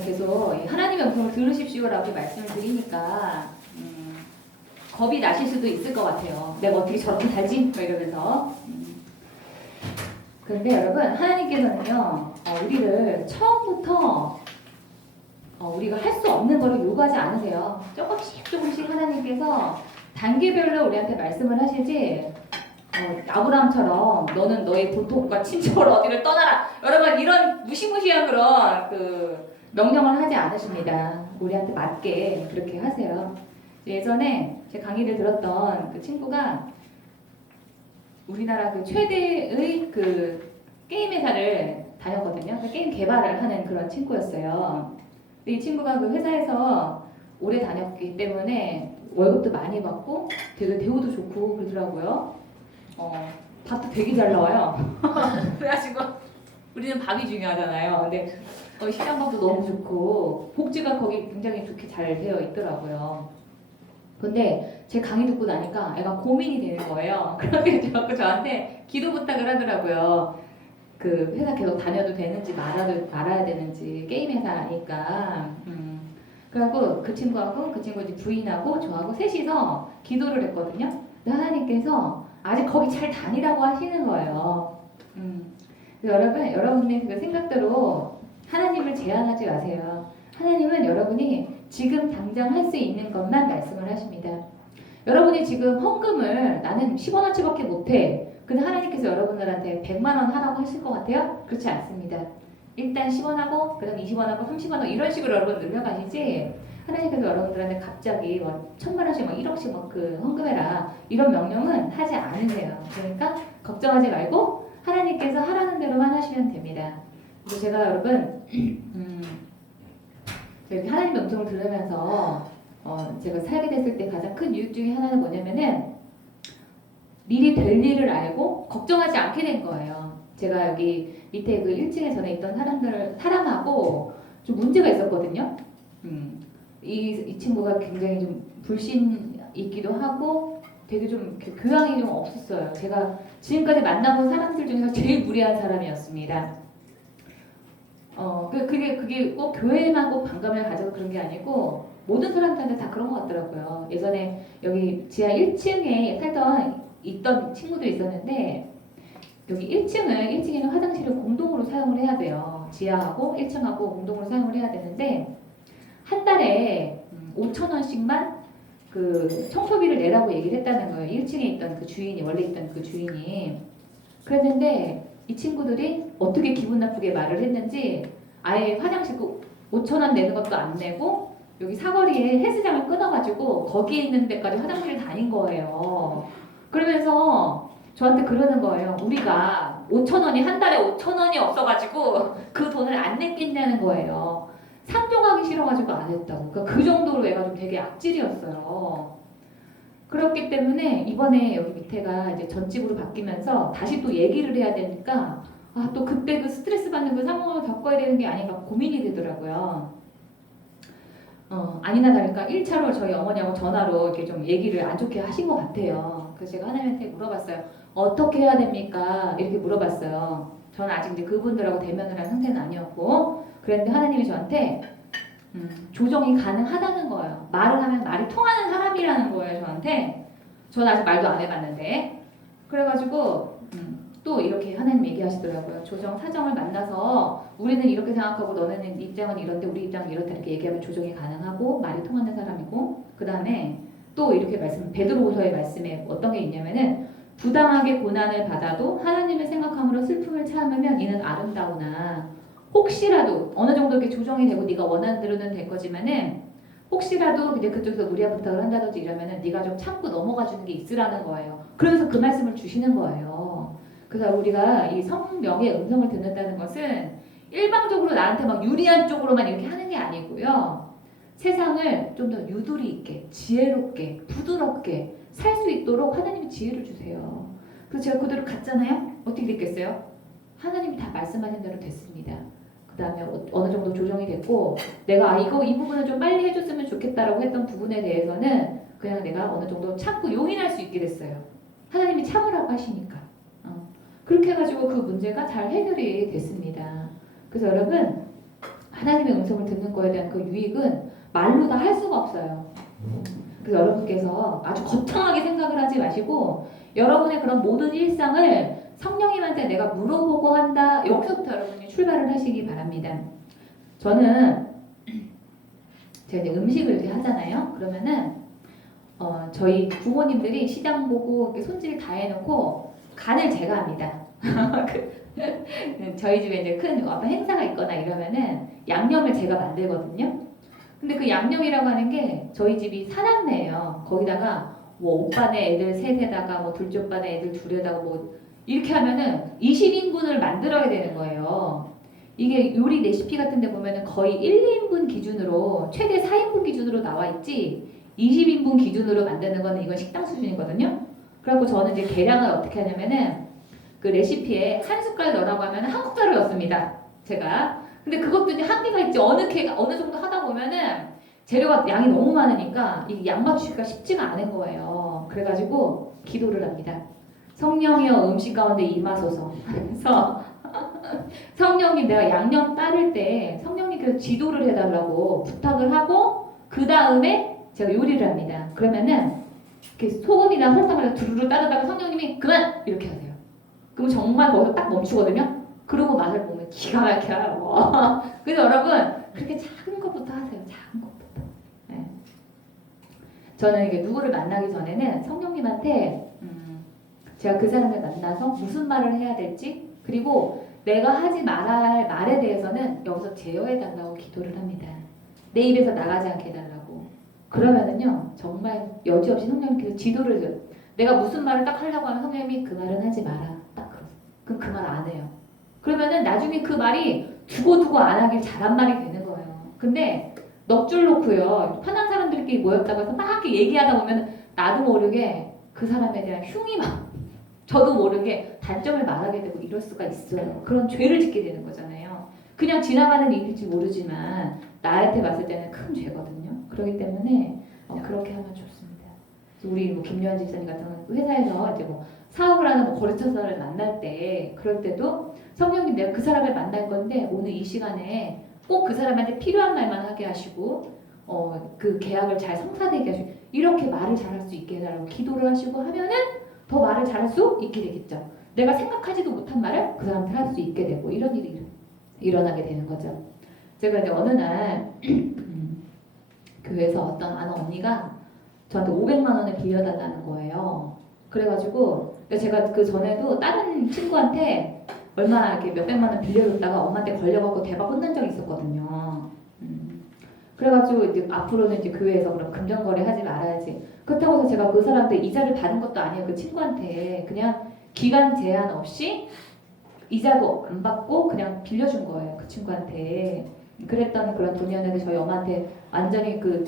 계속 하나님의 음성을 들으십시오라고 말씀을 드리니까 겁이 나실 수도 있을 것 같아요. 내가 어떻게 저렇게 살지? 뭐 이러면서. 그런데 여러분, 하나님께서는요, 우리를 처음부터 우리가 할 수 없는 거를 요구하지 않으세요. 조금씩 조금씩 하나님께서 단계별로 우리한테 말씀을 하시지, 아브라함처럼 너는 너의 본토과 친척을 어디를 떠나라. 여러분, 이런 무시무시한 그런 명령을 하지 않으십니다. 우리한테 맞게 그렇게 하세요. 예전에 제 강의를 들었던 그 친구가 우리나라 그 최대의 게임 회사를 다녔거든요. 그 게임 개발을 하는 그런 친구였어요. 근데 이 친구가 그 회사에서 오래 다녔기 때문에 월급도 많이 받고 되게 대우도 좋고 그러더라고요. 밥도 되게 잘 나와요. 그래가지고 우리는 밥이 중요하잖아요. 근데 식량밥도 너무 좋고 복지가 거기 굉장히 좋게 잘 되어 있더라고요. 근데 제 강의 듣고 나니까 애가 고민이 되는 거예요. 그런데 저한테 기도 부탁을 하더라고요. 그 회사 계속 다녀도 되는지 말아야 되는지 게임 회사니까. 그래갖고 그 친구하고 그 친구 부인하고 저하고 셋이서 기도를 했거든요. 근데 하나님께서 아직 거기 잘 다니라고 하시는 거예요. 그래서 여러분의 그 생각대로 하나님을 제한하지 마세요. 하나님은 여러분이 지금 당장 할 수 있는 것만 말씀을 하십니다. 여러분이 지금 헌금을 나는 10원어치밖에 못해. 근데 하나님께서 여러분들한테 100만 원 하라고 하실 것 같아요? 그렇지 않습니다. 일단 10원 하고 그 다음 20원 하고 30원 하고 이런 식으로 여러분 늘려가시지 하나님께서 여러분들한테 갑자기 1000만 원씩 1억씩 헌금해라 이런 명령은 하지 않으세요. 그러니까 걱정하지 말고 하나님께서 하라는 대로만 하시면 됩니다. 그래서 제가 여러분 하나님의 음성을 들으면서 제가 살게 됐을 때 가장 큰 이유 중에 하나는 뭐냐면은 미리 될 일을 알고 걱정하지 않게 된 거예요. 제가 여기 밑에 그 1층에 전에 있던 사람하고 좀 문제가 있었거든요. 이 친구가 굉장히 좀 불신 있기도 하고 되게 좀 교양이 좀 없었어요. 제가 지금까지 만나본 사람들 중에서 제일 무례한 사람이었습니다. 그게 꼭 교회만 꼭 반감을 가져서 그런 게 아니고 모든 사람들한테 다 그런 것 같더라고요. 예전에 여기 지하 1층에 있던 친구들이 있었는데 여기 1층에는 화장실을 공동으로 사용을 해야 돼요. 지하하고 1층하고 공동으로 사용을 해야 되는데 한 달에 5,000원씩만 그 청소비를 내라고 얘기를 했다는 거예요. 1층에 있던 그 주인이 원래 있던 그 주인이 그랬는데 이 친구들이 어떻게 기분 나쁘게 말을 했는지 아예 화장실 5,000원 내는 것도 안 내고 여기 사거리에 헬스장을 끊어가지고 거기에 있는 데까지 화장실을 다닌 거예요. 그러면서 저한테 그러는 거예요. 우리가 5,000원이 한 달에 5,000원이 없어가지고 그 돈을 안 냈겠냐는 거예요. 상종하기 싫어가지고 안 했다고. 그러니까 그 정도로 애가 좀 되게 악질이었어요. 그렇기 때문에 이번에 여기 밑에가 이제 전집으로 바뀌면서 다시 또 얘기를 해야 되니까 또 그때 그 스트레스 받는 그 상황을 겪어야 되는 게 아닌가 고민이 되더라고요. 아니나 다를까 1차로 저희 어머니하고 전화로 이렇게 좀 얘기를 안 좋게 하신 것 같아요. 그래서 제가 하나님한테 물어봤어요. 어떻게 해야 됩니까? 이렇게 물어봤어요. 저는 아직 이제 그분들하고 대면을 한 상태는 아니었고 그랬는데 하나님이 저한테 조정이 가능하다는 거예요. 말을 하면 말이 통하는 사람이라는 거예요. 저는 아직 말도 안 해봤는데 그래가지고 또 이렇게 하나님 얘기하시더라고요. 조정 사정을 만나서 우리는 이렇게 생각하고 너네는 입장은 이런데 우리 입장은 이렇다 이렇게 얘기하면 조정이 가능하고 말이 통하는 사람이고 그 다음에 또 이렇게 베드로후서의 말씀에 어떤 게 있냐면은 부당하게 고난을 받아도 하나님을 생각함으로 슬픔을 참으면 이는 아름다우나 혹시라도 어느 정도 이렇게 조정이 되고 네가 원하는 대로는 될 거지만은 혹시라도 이제 그쪽에서 무리한 부탁을 한다든지 이러면은 네가 좀 참고 넘어가 주는 게 있으라는 거예요. 그러면서 그 말씀을 주시는 거예요. 그래서 우리가 이 성령의 음성을 듣는다는 것은 일방적으로 나한테 막 유리한 쪽으로만 이렇게 하는 게 아니고요. 세상을 좀 더 유도리 있게, 지혜롭게, 부드럽게 살 수 있도록 하나님이 지혜를 주세요. 그래서 제가 그대로 갔잖아요. 어떻게 됐겠어요? 하나님이 다 말씀하신 대로 됐습니다. 그 다음에 어느 정도 조정이 됐고 내가 이 부분을 좀 빨리 해줬으면 좋겠다라고 했던 부분에 대해서는 그냥 내가 어느 정도 참고 용인할 수 있게 됐어요. 하나님이 참으라고 하시니까. 그렇게 해가지고 그 문제가 잘 해결이 됐습니다. 그래서 여러분 하나님의 음성을 듣는 거에 대한 그 유익은 말로 다 할 수가 없어요. 그래서 여러분께서 아주 거창하게 생각을 하지 마시고 여러분의 그런 모든 일상을 성령님한테 내가 물어보고 한다. 여기서부터 여러분이 출발을 하시기 바랍니다. 저는 제가 이제 음식을 이렇게 하잖아요. 그러면은 저희 부모님들이 시장 보고 이렇게 손질 다 해놓고 간을 제가 합니다. 저희 집에 이제 큰 어떤 행사가 있거나 이러면은 양념을 제가 만들거든요. 근데 그 양념이라고 하는 게 저희 집이 사남매예요. 거기다가 뭐 오빠네 애들 셋에다가 뭐 둘째 오빠네 애들 둘에다가 뭐 이렇게 하면은 20인분을 만들어야 되는 거예요. 이게 요리 레시피 같은 데 보면은 거의 1, 2인분 기준으로 최대 4인분 기준으로 나와 있지 20인분 기준으로 만드는 거는 이건 식당 수준이거든요. 그래갖고 저는 이제 계량을 어떻게 하냐면은 그 레시피에 한 숟갈 넣으라고 하면 한 숟갈을 넣습니다. 제가. 근데 그것도 이제 한계가 있지. 어느 정도 하다 보면은 재료가 양이 너무 많으니까 이 양 맞추기가 쉽지가 않은 거예요. 그래가지고 기도를 합니다. 성령이여 음식 가운데 임하소서 하면서 성령님 내가 양념 따를 때 성령님께서 지도를 해달라고 부탁을 하고 그 다음에 제가 요리를 합니다. 그러면은 이렇게 소금이나 설탕을 두루루 따르다가 성령님이 그만 이렇게 하세요. 그럼 정말 거기서 딱 멈추거든요. 그러고 맛을 보면 기가 막혀요. 그래서 여러분 그렇게 작은 것부터 하세요. 작은 것부터. 네. 저는 이게 누구를 만나기 전에는 성령님한테 제가 그 사람을 만나서 무슨 말을 해야 될지 그리고 내가 하지 말아야 할 말에 대해서는 여기서 제어해달라고 기도를 합니다. 내 입에서 나가지 않게 해달라고. 그러면은요 정말 여지없이 성령님께서 지도를 줘요. 내가 무슨 말을 딱 하려고 하면 성령님이 그 말은 하지 마라. 딱 그러세요. 그럼 그 말 안 해요. 그러면은 나중에 그 말이 두고두고 안 하길 잘한 말이 되는 거예요. 근데 넋줄 놓고요. 편한 사람들끼리 모였다가 막 이렇게 얘기하다 보면 나도 모르게 그 사람에 대한 흉이 막 저도 모르게 단점을 말하게 되고 이럴 수가 있어요. 그런 죄를 짓게 되는 거잖아요. 그냥 지나가는 일일지 모르지만 나한테 봤을 때는 큰 죄거든요. 그렇기 때문에 그렇게 하면 좋습니다. 우리 뭐 김요한 집사님 같은 회사에서 이제 뭐 사업을 하는 뭐 거래처사를 만날 때 그럴 때도 성령님 내가 그 사람을 만날 건데 오늘 이 시간에 꼭 그 사람한테 필요한 말만 하게 하시고 그 계약을 잘 성사되게 하시고 이렇게 말을 잘할 수 있게 해달라고 기도를 하시고 하면은 더 말을 잘할 수 있게 되겠죠. 내가 생각하지도 못한 말을 그 사람한테 할 수 있게 되고 이런 일이 일어나게 되는 거죠. 제가 이제 어느 날 교회에서 어떤 아는 언니가 저한테 500만 원을 빌려달라는 거예요. 그래가지고 제가 그 전에도 다른 친구한테 얼마 이렇게 몇백만 원 빌려줬다가 엄마한테 걸려갖고 대박 혼난 적이 있었거든요. 그래가지고 이제 앞으로는 이제 교회에서 그럼 금전거래 하지 말아야지. 그렇다고 해서 제가 그 사람한테 이자를 받은 것도 아니에요. 그 친구한테 그냥 기간 제한 없이 이자도 안 받고 그냥 빌려준 거예요. 그 친구한테. 그랬던 그런 돈이었는데 저희 엄마한테 완전히 그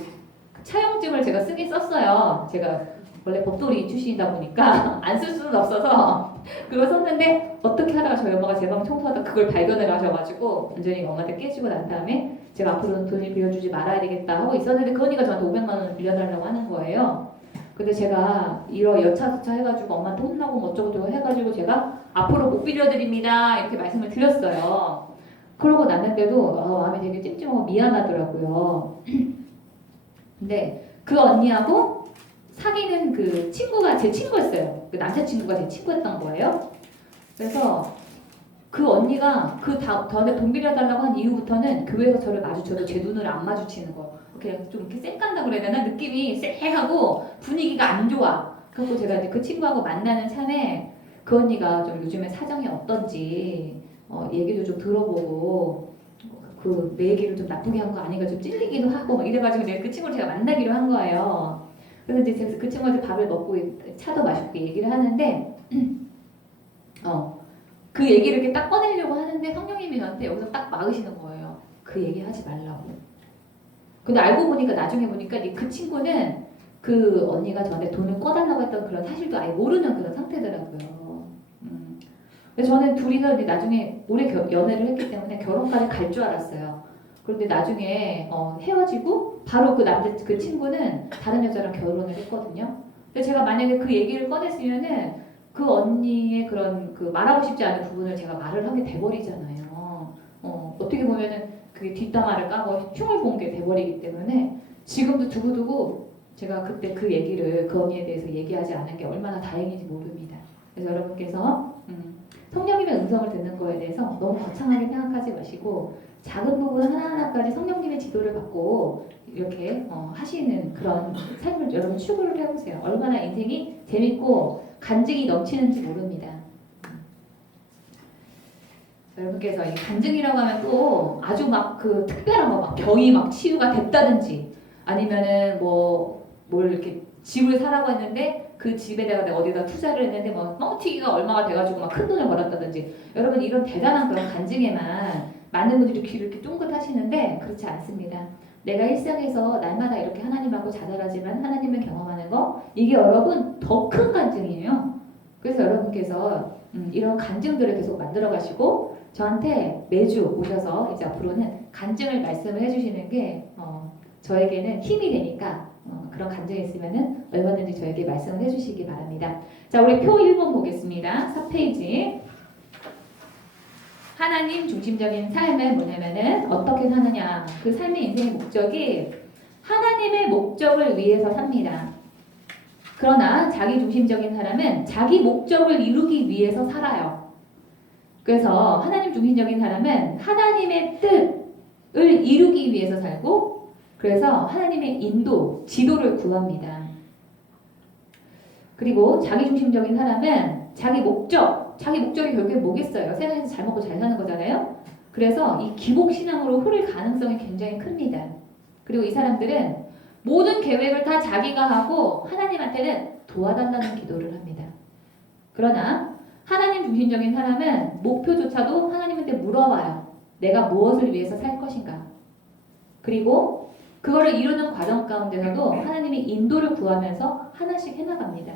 차용증을 제가 쓰긴 썼어요. 제가 원래 법도리 출신이다 보니까 안 쓸 수는 없어서 그걸 썼는데 어떻게 하다가 저희 엄마가 제 방 청소하다 그걸 발견을 하셔가지고 완전히 엄마한테 깨지고 난 다음에 제가 앞으로는 돈을 빌려주지 말아야 되겠다 하고 있었는데 그 언니가 저한테 500만 원을 빌려달라고 하는 거예요. 근데 제가 이러 여차저차 해가지고 엄마한테 혼나고 뭐 어쩌고저쩌고 해가지고 제가 앞으로 못 빌려드립니다 이렇게 말씀을 드렸어요. 그러고 났는데도 마음이 되게 찜찜하고 미안하더라고요. 근데 그 언니하고 사귀는 그 친구가 제 친구였어요. 그 남자친구가 제 친구였던 거예요. 그래서 그 언니가 그 전에 돈 빌려달라고 한 이후부터는 교회에서 저를 마주쳐도 제 눈을 안 마주치는 거예요. 이렇게 좀 이렇게 쌩간다 그래야 되나? 느낌이 쎄하고 분위기가 안 좋아. 그래서 제가 이제 그 친구하고 만나는 참에 그 언니가 좀 요즘에 사정이 어떤지 얘기도 좀 들어보고 그 내 얘기를 좀 나쁘게 한 거 아닌가 좀 찔리기도 하고 막 이래가지고 내가 그 친구를 제가 만나기로 한 거예요. 그래서 이제 그 친구한테 밥을 먹고 차도 마시고 얘기를 하는데 그 얘기를 이렇게 딱 꺼내려고 하는데 성령님이 저한테 여기서 딱 막으시는 거예요. 그 얘기 하지 말라고. 근데 알고 보니까 나중에 보니까 그 친구는 그 언니가 저한테 돈을 꺼달라고 했던 그런 사실도 아예 모르는 그런 상태더라고요. 그래서 저는 둘이서 이제 나중에 오래 연애를 했기 때문에 결혼까지 갈 줄 알았어요. 그런데 나중에 헤어지고 바로 그 친구는 다른 여자랑 결혼을 했거든요. 근데 제가 만약에 그 얘기를 꺼냈으면은 그 언니의 그런 그 말하고 싶지 않은 부분을 제가 말을 하게 돼버리잖아요. 어떻게 보면은 그게 뒷담화를 까고 흉을 본 게 돼버리기 때문에 지금도 두고두고 제가 그때 그 얘기를 그 언니에 대해서 얘기하지 않은 게 얼마나 다행인지 모릅니다. 그래서 여러분께서 성령님의 음성을 듣는 거에 대해서 너무 거창하게 생각하지 마시고 작은 부분 하나하나까지 성령님의 지도를 받고 이렇게 하시는 그런 삶을 여러분 추구를 해보세요. 얼마나 인생이 재밌고 간증이 넘치는지 모릅니다. 여러분께서 이 간증이라고 하면 또 아주 막 그 특별한 거 막 병이 막 치유가 됐다든지 아니면은 뭘 이렇게 집을 사라고 했는데 그 집에다가 내가 어디다 투자를 했는데 뭐 뻥튀기가 얼마가 돼가지고 막 큰 돈을 벌었다든지 여러분 이런 대단한 그런 간증에만 많은 분들이 귀를 이렇게 쫑긋 하시는데 그렇지 않습니다. 내가 일상에서 날마다 이렇게 하나님하고 자잘하지만 하나님을 경험하는 거 이게 여러분 더 큰 간증이에요. 그래서 여러분께서 이런 간증들을 계속 만들어 가시고 저한테 매주 오셔서 이제 앞으로는 간증을 말씀을 해주시는 게 저에게는 힘이 되니까 그런 간증이 있으면은 얼마든지 저에게 말씀을 해주시기 바랍니다. 자, 우리 표 1번 보겠습니다. 4페이지. 하나님 중심적인 삶은 뭐냐면은 어떻게 사느냐. 그 삶의 인생의 목적이 하나님의 목적을 위해서 삽니다. 그러나 자기 중심적인 사람은 자기 목적을 이루기 위해서 살아요. 그래서 하나님 중심적인 사람은 하나님의 뜻을 이루기 위해서 살고 그래서 하나님의 인도, 지도를 구합니다. 그리고 자기 중심적인 사람은 자기 목적이 결국에 뭐겠어요? 세상에서 잘 먹고 잘 사는 거잖아요. 그래서 이 기복신앙으로 흐를 가능성이 굉장히 큽니다. 그리고 이 사람들은 모든 계획을 다 자기가 하고 하나님한테는 도와달라는 기도를 합니다. 그러나 하나님 중심적인 사람은 목표조차도 하나님한테 물어봐요. 내가 무엇을 위해서 살 것인가? 그리고 그거를 이루는 과정 가운데서도 하나님의 인도를 구하면서 하나씩 해나갑니다.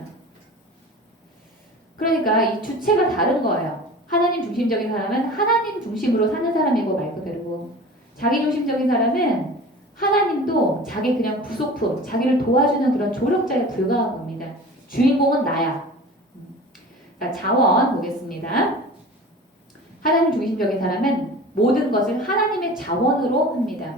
그러니까 이 주체가 다른 거예요. 하나님 중심적인 사람은 하나님 중심으로 사는 사람이고 말 그대로고 자기 중심적인 사람은 하나님도 자기 그냥 부속품, 자기를 도와주는 그런 조력자에 불과한 겁니다. 주인공은 나야. 자, 자원 보겠습니다. 하나님 중심적인 사람은 모든 것을 하나님의 자원으로 합니다.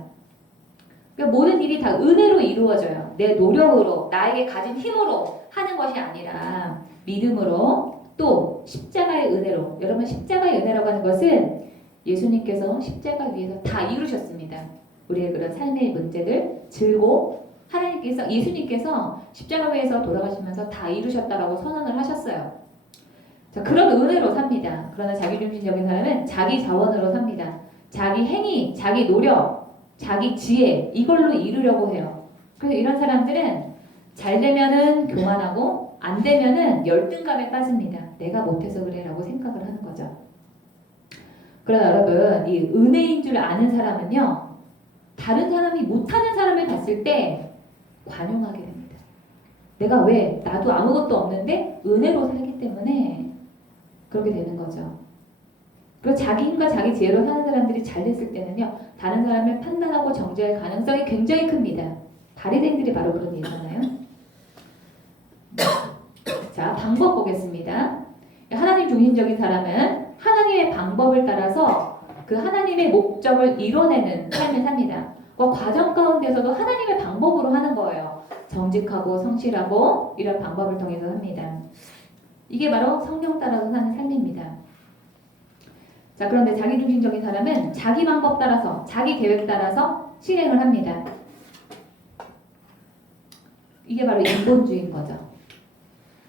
그러니까 모든 일이 다 은혜로 이루어져요. 내 노력으로, 나에게 가진 힘으로 하는 것이 아니라 믿음으로 또 십자가의 은혜로. 여러분 십자가의 은혜라고 하는 것은 예수님께서 십자가 위에서 다 이루셨습니다. 우리의 그런 삶의 문제들 들고 하나님께서 예수님께서 십자가 위에서 돌아가시면서 다 이루셨다라고 선언을 하셨어요. 자, 그런 은혜로 삽니다. 그러나 자기중심적인 사람은 자기 자원으로 삽니다. 자기 행위, 자기 노력, 자기 지혜 이걸로 이루려고 해요. 그래서 이런 사람들은 잘 되면은 교만하고 안 되면은 열등감에 빠집니다. 내가 못해서 그래라고 생각을 하는 거죠. 그러나 여러분 이 은혜인 줄 아는 사람은요. 다른 사람이 못하는 사람을 봤을 때 관용하게 됩니다. 내가 왜 나도 아무것도 없는데 은혜로 살기 때문에 그렇게 되는 거죠. 그리고 자기 힘과 자기 지혜로 사는 사람들이 잘 됐을 때는요. 다른 사람을 판단하고 정죄할 가능성이 굉장히 큽니다. 바리새인들이 바로 그런 예잖아요. 자, 방법 보겠습니다. 하나님 중심적인 사람은 하나님의 방법을 따라서 그 하나님의 목적을 이뤄내는 삶을 삽니다. 그 과정 가운데서도 하나님의 방법으로 하는 거예요. 정직하고 성실하고 이런 방법을 통해서 합니다. 이게 바로 성령 따라서 사는 삶입니다. 자, 그런데 자기중심적인 사람은 자기 방법 따라서 자기 계획 따라서 실행을 합니다. 이게 바로 인본주의인 거죠.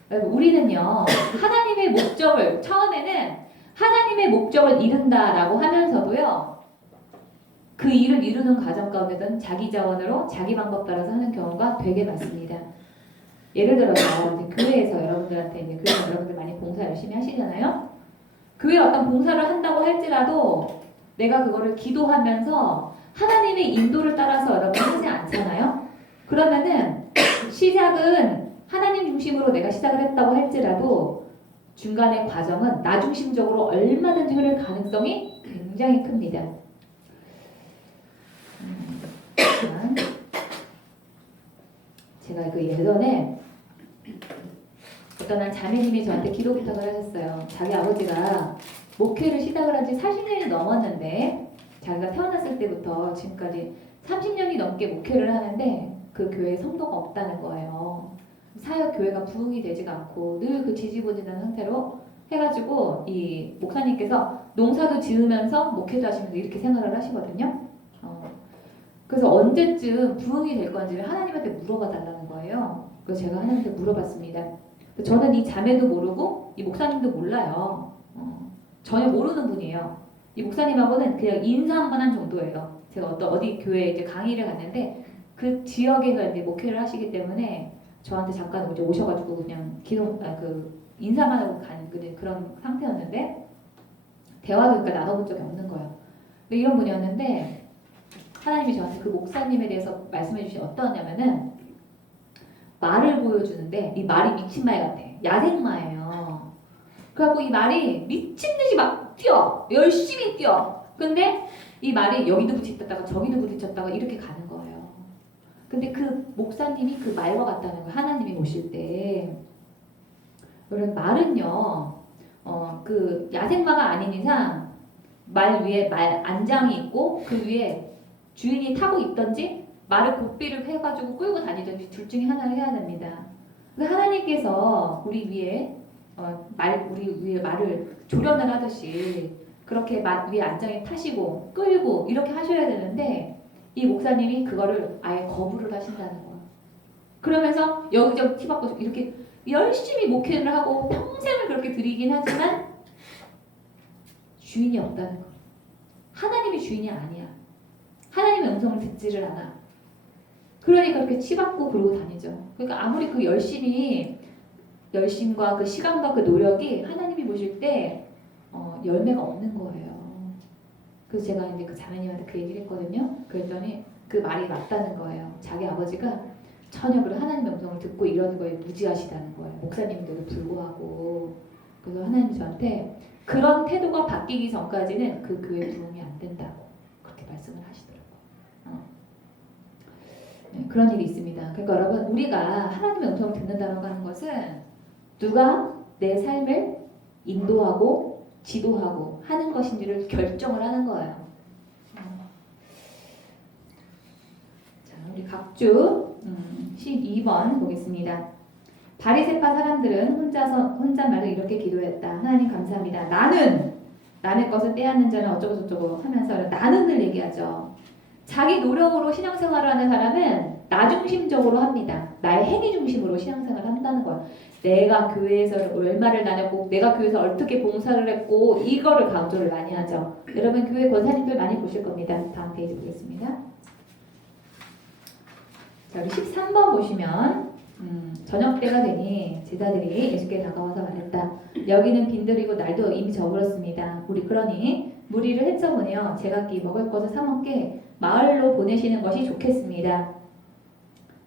우리는요 하나님의 목적을 처음에는 하나님의 목적을 이룬다라고 하면서도요 그 일을 이루는 과정 가운데는 자기 자원으로 자기 방법 따라서 하는 경우가 되게 많습니다. 예를 들어서 교회에서 여러분들한테 이제 교회에서 여러분들 많이 봉사 열심히 하시잖아요. 교회 어떤 봉사를 한다고 할지라도 내가 그거를 기도하면서 하나님의 인도를 따라서 여러분 하지 않잖아요. 그러면은 시작은 하나님 중심으로 내가 시작을 했다고 할지라도 중간의 과정은 나 중심적으로 얼마든지 흐를 가능성이 굉장히 큽니다. 제가 그 예전에 어떤 날 자매님이 저한테 기도 부탁을 하셨어요. 자기 아버지가 목회를 시작을 한 지 40년이 넘었는데 자기가 태어났을 때부터 지금까지 30년이 넘게 목회를 하는데 그 교회에 성도가 없다는 거예요. 사역 교회가 부흥이 되지가 않고 늘 그 지지부진한 상태로 해가지고 이 목사님께서 농사도 지으면서 목회도 하시면서 이렇게 생활을 하시거든요. 그래서 언제쯤 부흥이 될 건지를 하나님한테 물어봐 달라는 거예요. 그래서 제가 하나님한테 물어봤습니다. 저는 이 자매도 모르고 이 목사님도 몰라요. 전혀 모르는 분이에요. 이 목사님하고는 그냥 인사 한 번 한 정도예요. 제가 어디 교회에 이제 강의를 갔는데 그 지역에서 이제 목회를 하시기 때문에 저한테 잠깐 이제 오셔가지고 그냥 인사만 하고 가는 그런 상태였는데 대화도 그러니까 나눠본 적이 없는 거예요. 근데 이런 분이었는데 하나님이 저한테 그 목사님에 대해서 말씀해 주신 어떠냐면은 말을 보여주는데 이 말이 미친 말 같아. 야생마예요. 그래갖고 이 말이 미친 듯이 막 뛰어. 열심히 뛰어. 근데 이 말이 여기도 부딪혔다가 저기도 부딪혔다가 이렇게 가는 거예요. 근데 그 목사님이 그 말과 같다는 거예요. 하나님이 오실 때. 그런 말은요. 그 야생마가 아닌 이상 말 위에 말 안장이 있고 그 위에 주인이 타고 있던지 말을 고삐를 해가지고 끌고 다니던지 둘 중에 하나를 해야 됩니다. 하나님께서 우리 위에 우리 위에 말을 조련을 하듯이 그렇게 말 위에 안장에 타시고 끌고 이렇게 하셔야 되는데 이 목사님이 그거를 아예 거부를 하신다는 거예요. 그러면서 여기저기 티박고 이렇게 열심히 목회를 하고 평생을 그렇게 드리긴 하지만 주인이 없다는 거예요. 하나님이 주인이 아니야. 하나님의 음성을 듣지를 않아. 그러니까 그렇게 치받고 그러고 다니죠. 그러니까 아무리 그 열심과 그 시간과 그 노력이 하나님이 보실 때 열매가 없는 거예요. 그래서 제가 이제 그 자매님한테 그 얘기를 했거든요. 그랬더니 그 말이 맞다는 거예요. 자기 아버지가 전혀 그 하나님의 음성을 듣고 이러는 거에 무지하시다는 거예요. 목사님인데도 불구하고. 그래서 하나님이 저한테 그런 태도가 바뀌기 전까지는 그 교회 부흥이 안 된다고 그렇게 말씀을 하시더라고요. 네, 그런 일이 있습니다. 그러니까 여러분 우리가 하나님의 음성을 듣는다고 하는 것은 누가 내 삶을 인도하고 지도하고 하는 것인지를 결정을 하는 거예요. 자, 우리 각주 12번 보겠습니다. 바리새파 사람들은 혼잣말로 이렇게 기도했다. 하나님 감사합니다. 나는 남의 것을 떼앗는 자는 어쩌고 저쩌고 하면서 나는을 얘기하죠. 자기 노력으로 신앙생활을 하는 사람은 나 중심적으로 합니다. 나의 행위 중심으로 신앙생활을 한다는 거예요. 내가 교회에서 얼마를 다녔고 내가 교회에서 어떻게 봉사를 했고 이거를 강조를 많이 하죠. 여러분 교회 권사님들 많이 보실 겁니다. 다음 페이지 보겠습니다. 자, 우리 13번 보시면 저녁 때가 되니 제자들이 예수께 다가와서 말했다. 여기는 빈들이고 날도 이미 저물었습니다. 우리 그러니 무리를 헤쳐보내어 제각기 먹을 것을 사 먹게 마을로 보내시는 것이 좋겠습니다.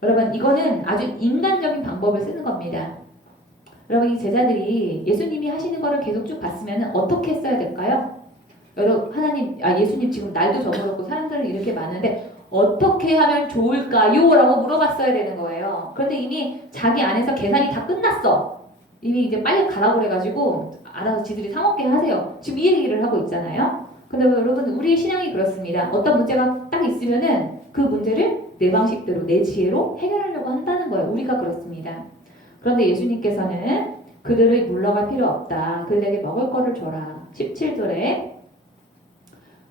여러분 이거는 아주 인간적인 방법을 쓰는 겁니다. 여러분 이 제자들이 예수님이 하시는 거를 계속 쭉 봤으면 어떻게 했어야 될까요? 여러분 예수님 지금 날도 저물었고 사람들은 이렇게 많은데 어떻게 하면 좋을까요? 라고 물어봤어야 되는 거예요. 그런데 이미 자기 안에서 계산이 다 끝났어. 이미 이제 빨리 가라고 그래가지고 알아서 지들이 사 먹게 하세요. 지금 이 얘기를 하고 있잖아요. 근데 여러분 우리의 신앙이 그렇습니다. 어떤 문제가 딱 있으면은 그 문제를 내 방식대로 내 지혜로 해결하려고 한다는 거예요. 우리가 그렇습니다. 그런데 예수님께서는 그들을 물러갈 필요 없다. 그들에게 먹을 거를 줘라. 17절에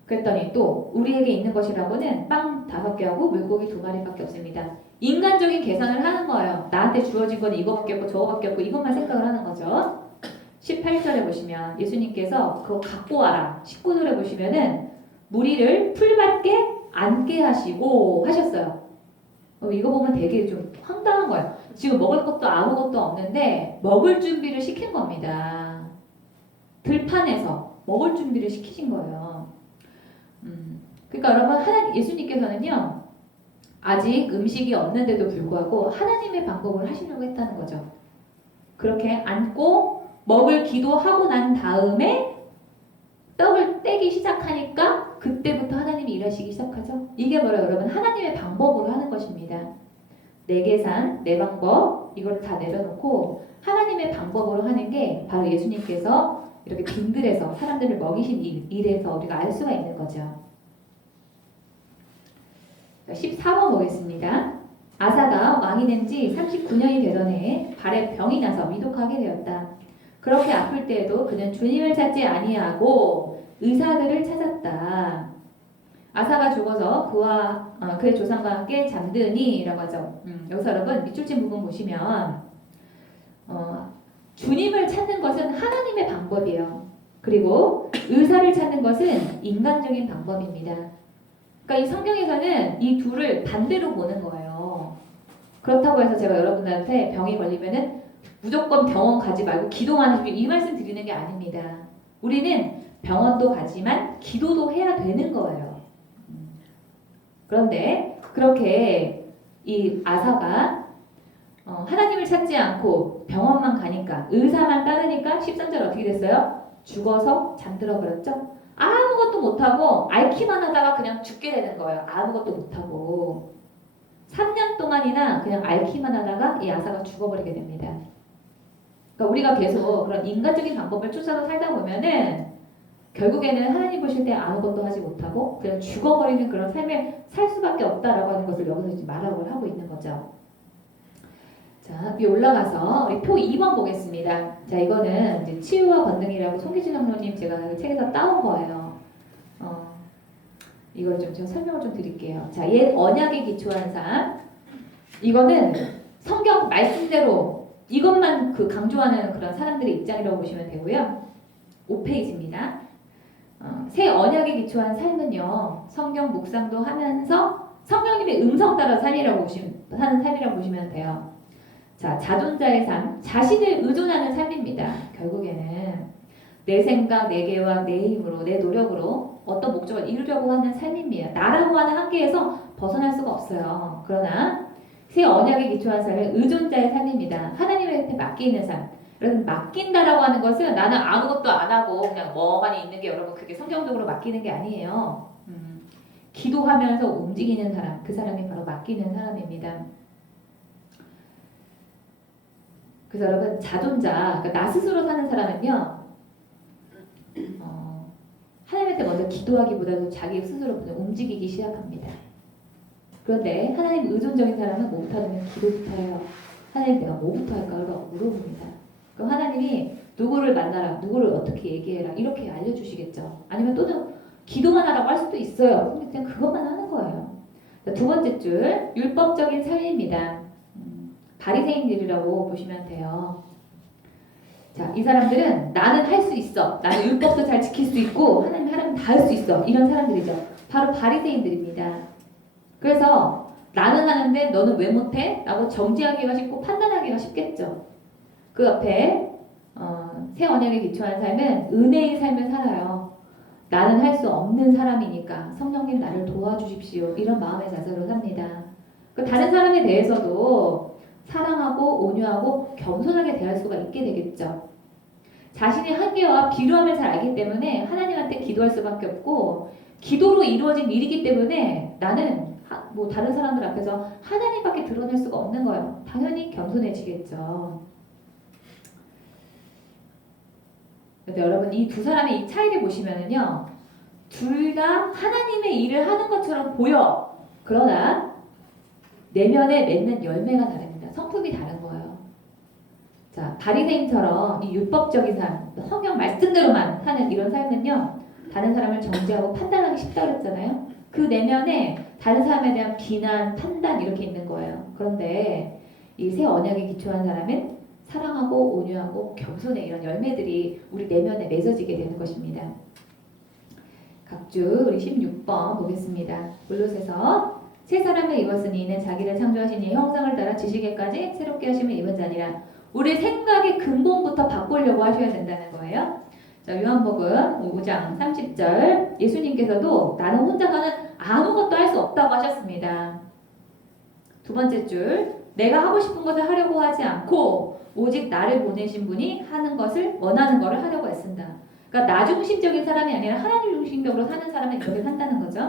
그랬더니 또 우리에게 있는 것이라고는 빵 5개하고 물고기 2마리밖에 없습니다. 인간적인 계산을 하는 거예요. 나한테 주어진 건 이거밖에 없고 저거밖에 없고 이것만 생각을 하는 거죠. 18절에 보시면 예수님께서 그거 갖고 와라. 19절에 보시면은 무리를 풀밭에 앉게 하시고 하셨어요. 이거 보면 되게 좀 황당한 거예요. 지금 먹을 것도 아무것도 없는데 먹을 준비를 시킨 겁니다. 들판에서 먹을 준비를 시키신 거예요. 그러니까 여러분 예수님께서는요 아직 음식이 없는데도 불구하고 하나님의 방법을 하시려고 했다는 거죠. 그렇게 앉고 먹을 기도하고 난 다음에 떡을 떼기 시작하니까 그때부터 하나님이 일하시기 시작하죠. 이게 뭐라 여러분 하나님의 방법으로 하는 것입니다. 내 계산, 내 방법 이걸 다 내려놓고 하나님의 방법으로 하는 게 바로 예수님께서 이렇게 빈들에서 사람들을 먹이신 일에서 우리가 알 수가 있는 거죠. 14번 보겠습니다. 아사가 왕이 된 지 39년이 되던 해에 발에 병이 나서 위독하게 되었다. 그렇게 아플 때에도 그는 주님을 찾지 아니하고 의사들을 찾았다. 아사가 죽어서 그와 그의 조상과 함께 잠드니라고 하죠. 여기서 여러분 밑줄 친 부분 보시면 주님을 찾는 것은 하나님의 방법이에요. 그리고 의사를 찾는 것은 인간적인 방법입니다. 그러니까 이 성경에서는 이 둘을 반대로 보는 거예요. 그렇다고 해서 제가 여러분들한테 병이 걸리면은 무조건 병원 가지 말고 기도만 하시고 이 말씀 드리는 게 아닙니다. 우리는 병원도 가지만 기도도 해야 되는 거예요. 그런데 그렇게 이 아사가 하나님을 찾지 않고 병원만 가니까 의사만 따르니까 13절 어떻게 됐어요? 죽어서 잠들어 버렸죠? 아무것도 못하고 앓기만 하다가 그냥 죽게 되는 거예요. 아무것도 못하고 3년 동안이나 그냥 앓기만 하다가 이 아사가 죽어버리게 됩니다. 그러니까 우리가 계속 그런 인간적인 방법을 쫓아서 살다 보면은 결국에는 하나님 보실 때 아무것도 하지 못하고 그냥 죽어버리는 그런 삶을 살 수밖에 없다라고 하는 것을 여기서 지금 말하고 하고 있는 거죠. 자, 위에 올라가서 우리 표 2번 보겠습니다. 자, 이거는 이제 치유와 권능이라고 송기준 장로님 제가 그 책에서 따온 거예요. 이걸 좀 제가 설명을 좀 드릴게요. 자, 옛 언약에 기초한 삶. 이거는 성경 말씀대로 이것만 그 강조하는 그런 사람들의 입장이라고 보시면 되고요. 5페이지입니다. 새 언약에 기초한 삶은요. 성경 묵상도 하면서 성령님의 음성 따라 사는 삶이라고 보시면 돼요. 자, 자존자의 삶, 자신을 의존하는 삶입니다. 결국에는 내 생각, 내 계획, 내 힘으로, 내 노력으로 어떤 목적을 이루려고 하는 삶입니다. 나라고 하는 한계에서 벗어날 수가 없어요. 그러나 새 언약에 기초한 삶은 의존자의 삶입니다. 하나님한테 맡기는 삶. 여러분 맡긴다라고 하는 것은 나는 아무것도 안 하고 그냥 멍하니 있는 게 여러분 그게 성경적으로 맡기는 게 아니에요. 기도하면서 움직이는 사람, 그 사람이 바로 맡기는 사람입니다. 그래서 여러분 자존자, 그러니까 나 스스로 사는 사람은요. 하나님한테 먼저 기도하기보다도 자기 스스로 그냥 움직이기 시작합니다. 그런데 하나님 의존적인 사람은 뭐부터 하면 기도부터 해요. 하나님 내가 뭐부터 할까라고 물어봅니다. 그럼 하나님이 누구를 만나라, 누구를 어떻게 얘기해라 이렇게 알려주시겠죠. 아니면 또는 기도만 하라고 할 수도 있어요. 근데 그냥 그것만 하는 거예요. 두 번째 줄 율법적인 삶입니다. 바리새인들이라고 보시면 돼요. 자, 이 사람들은 나는 할 수 있어. 나는 율법도 잘 지킬 수 있고 하나님 하라면 다 할 수 있어. 이런 사람들이죠. 바로 바리새인들입니다. 그래서 나는 하는데 너는 왜 못해? 라고 정지하기가 쉽고 판단하기가 쉽겠죠. 그 옆에 새 언약에 기초한 삶은 은혜의 삶을 살아요. 나는 할 수 없는 사람이니까 성령님 나를 도와주십시오. 이런 마음의 자세로 삽니다. 다른 사람에 대해서도 사랑하고 온유하고 겸손하게 대할 수가 있게 되겠죠. 자신의 한계와 비루함을 잘 알기 때문에 하나님한테 기도할 수밖에 없고 기도로 이루어진 일이기 때문에 나는 뭐 다른 사람들 앞에서 하나님밖에 드러낼 수가 없는 거예요. 당연히 겸손해지겠죠. 근데 여러분 이 두 사람의 이 차이를 보시면은요, 둘 다 하나님의 일을 하는 것처럼 보여. 그러나 내면에 맺는 열매가 다릅니다. 성품이 다른 거예요. 자, 바리새인처럼 이 율법적인 삶, 성경 말씀대로만 하는 이런 삶은요, 다른 사람을 정죄하고 판단하기 쉽다 그랬잖아요. 그 내면에 다른 사람에 대한 비난, 판단 이렇게 있는 거예요. 그런데 이 새 언약에 기초한 사람은 사랑하고 온유하고 겸손의 이런 열매들이 우리 내면에 맺어지게 되는 것입니다. 각주 우리 16번 보겠습니다. 골로새서 새 사람을 입었으니 이는 자기를 창조하신 이의 형상을 따라 지식에까지 새롭게 하심을 입은 자니라. 우리 생각의 근본부터 바꾸려고 하셔야 된다는 거예요. 자, 요한복음 5장 30절 예수님께서도 나는 혼자서는 아무것도 할 수 없다고 하셨습니다. 두 번째 줄 내가 하고 싶은 것을 하려고 하지 않고 오직 나를 보내신 분이 하는 것을 원하는 것을 하려고 애쓴다. 그러니까 나 중심적인 사람이 아니라 하나님 중심적으로 사는 사람은 이렇게 산다는 거죠.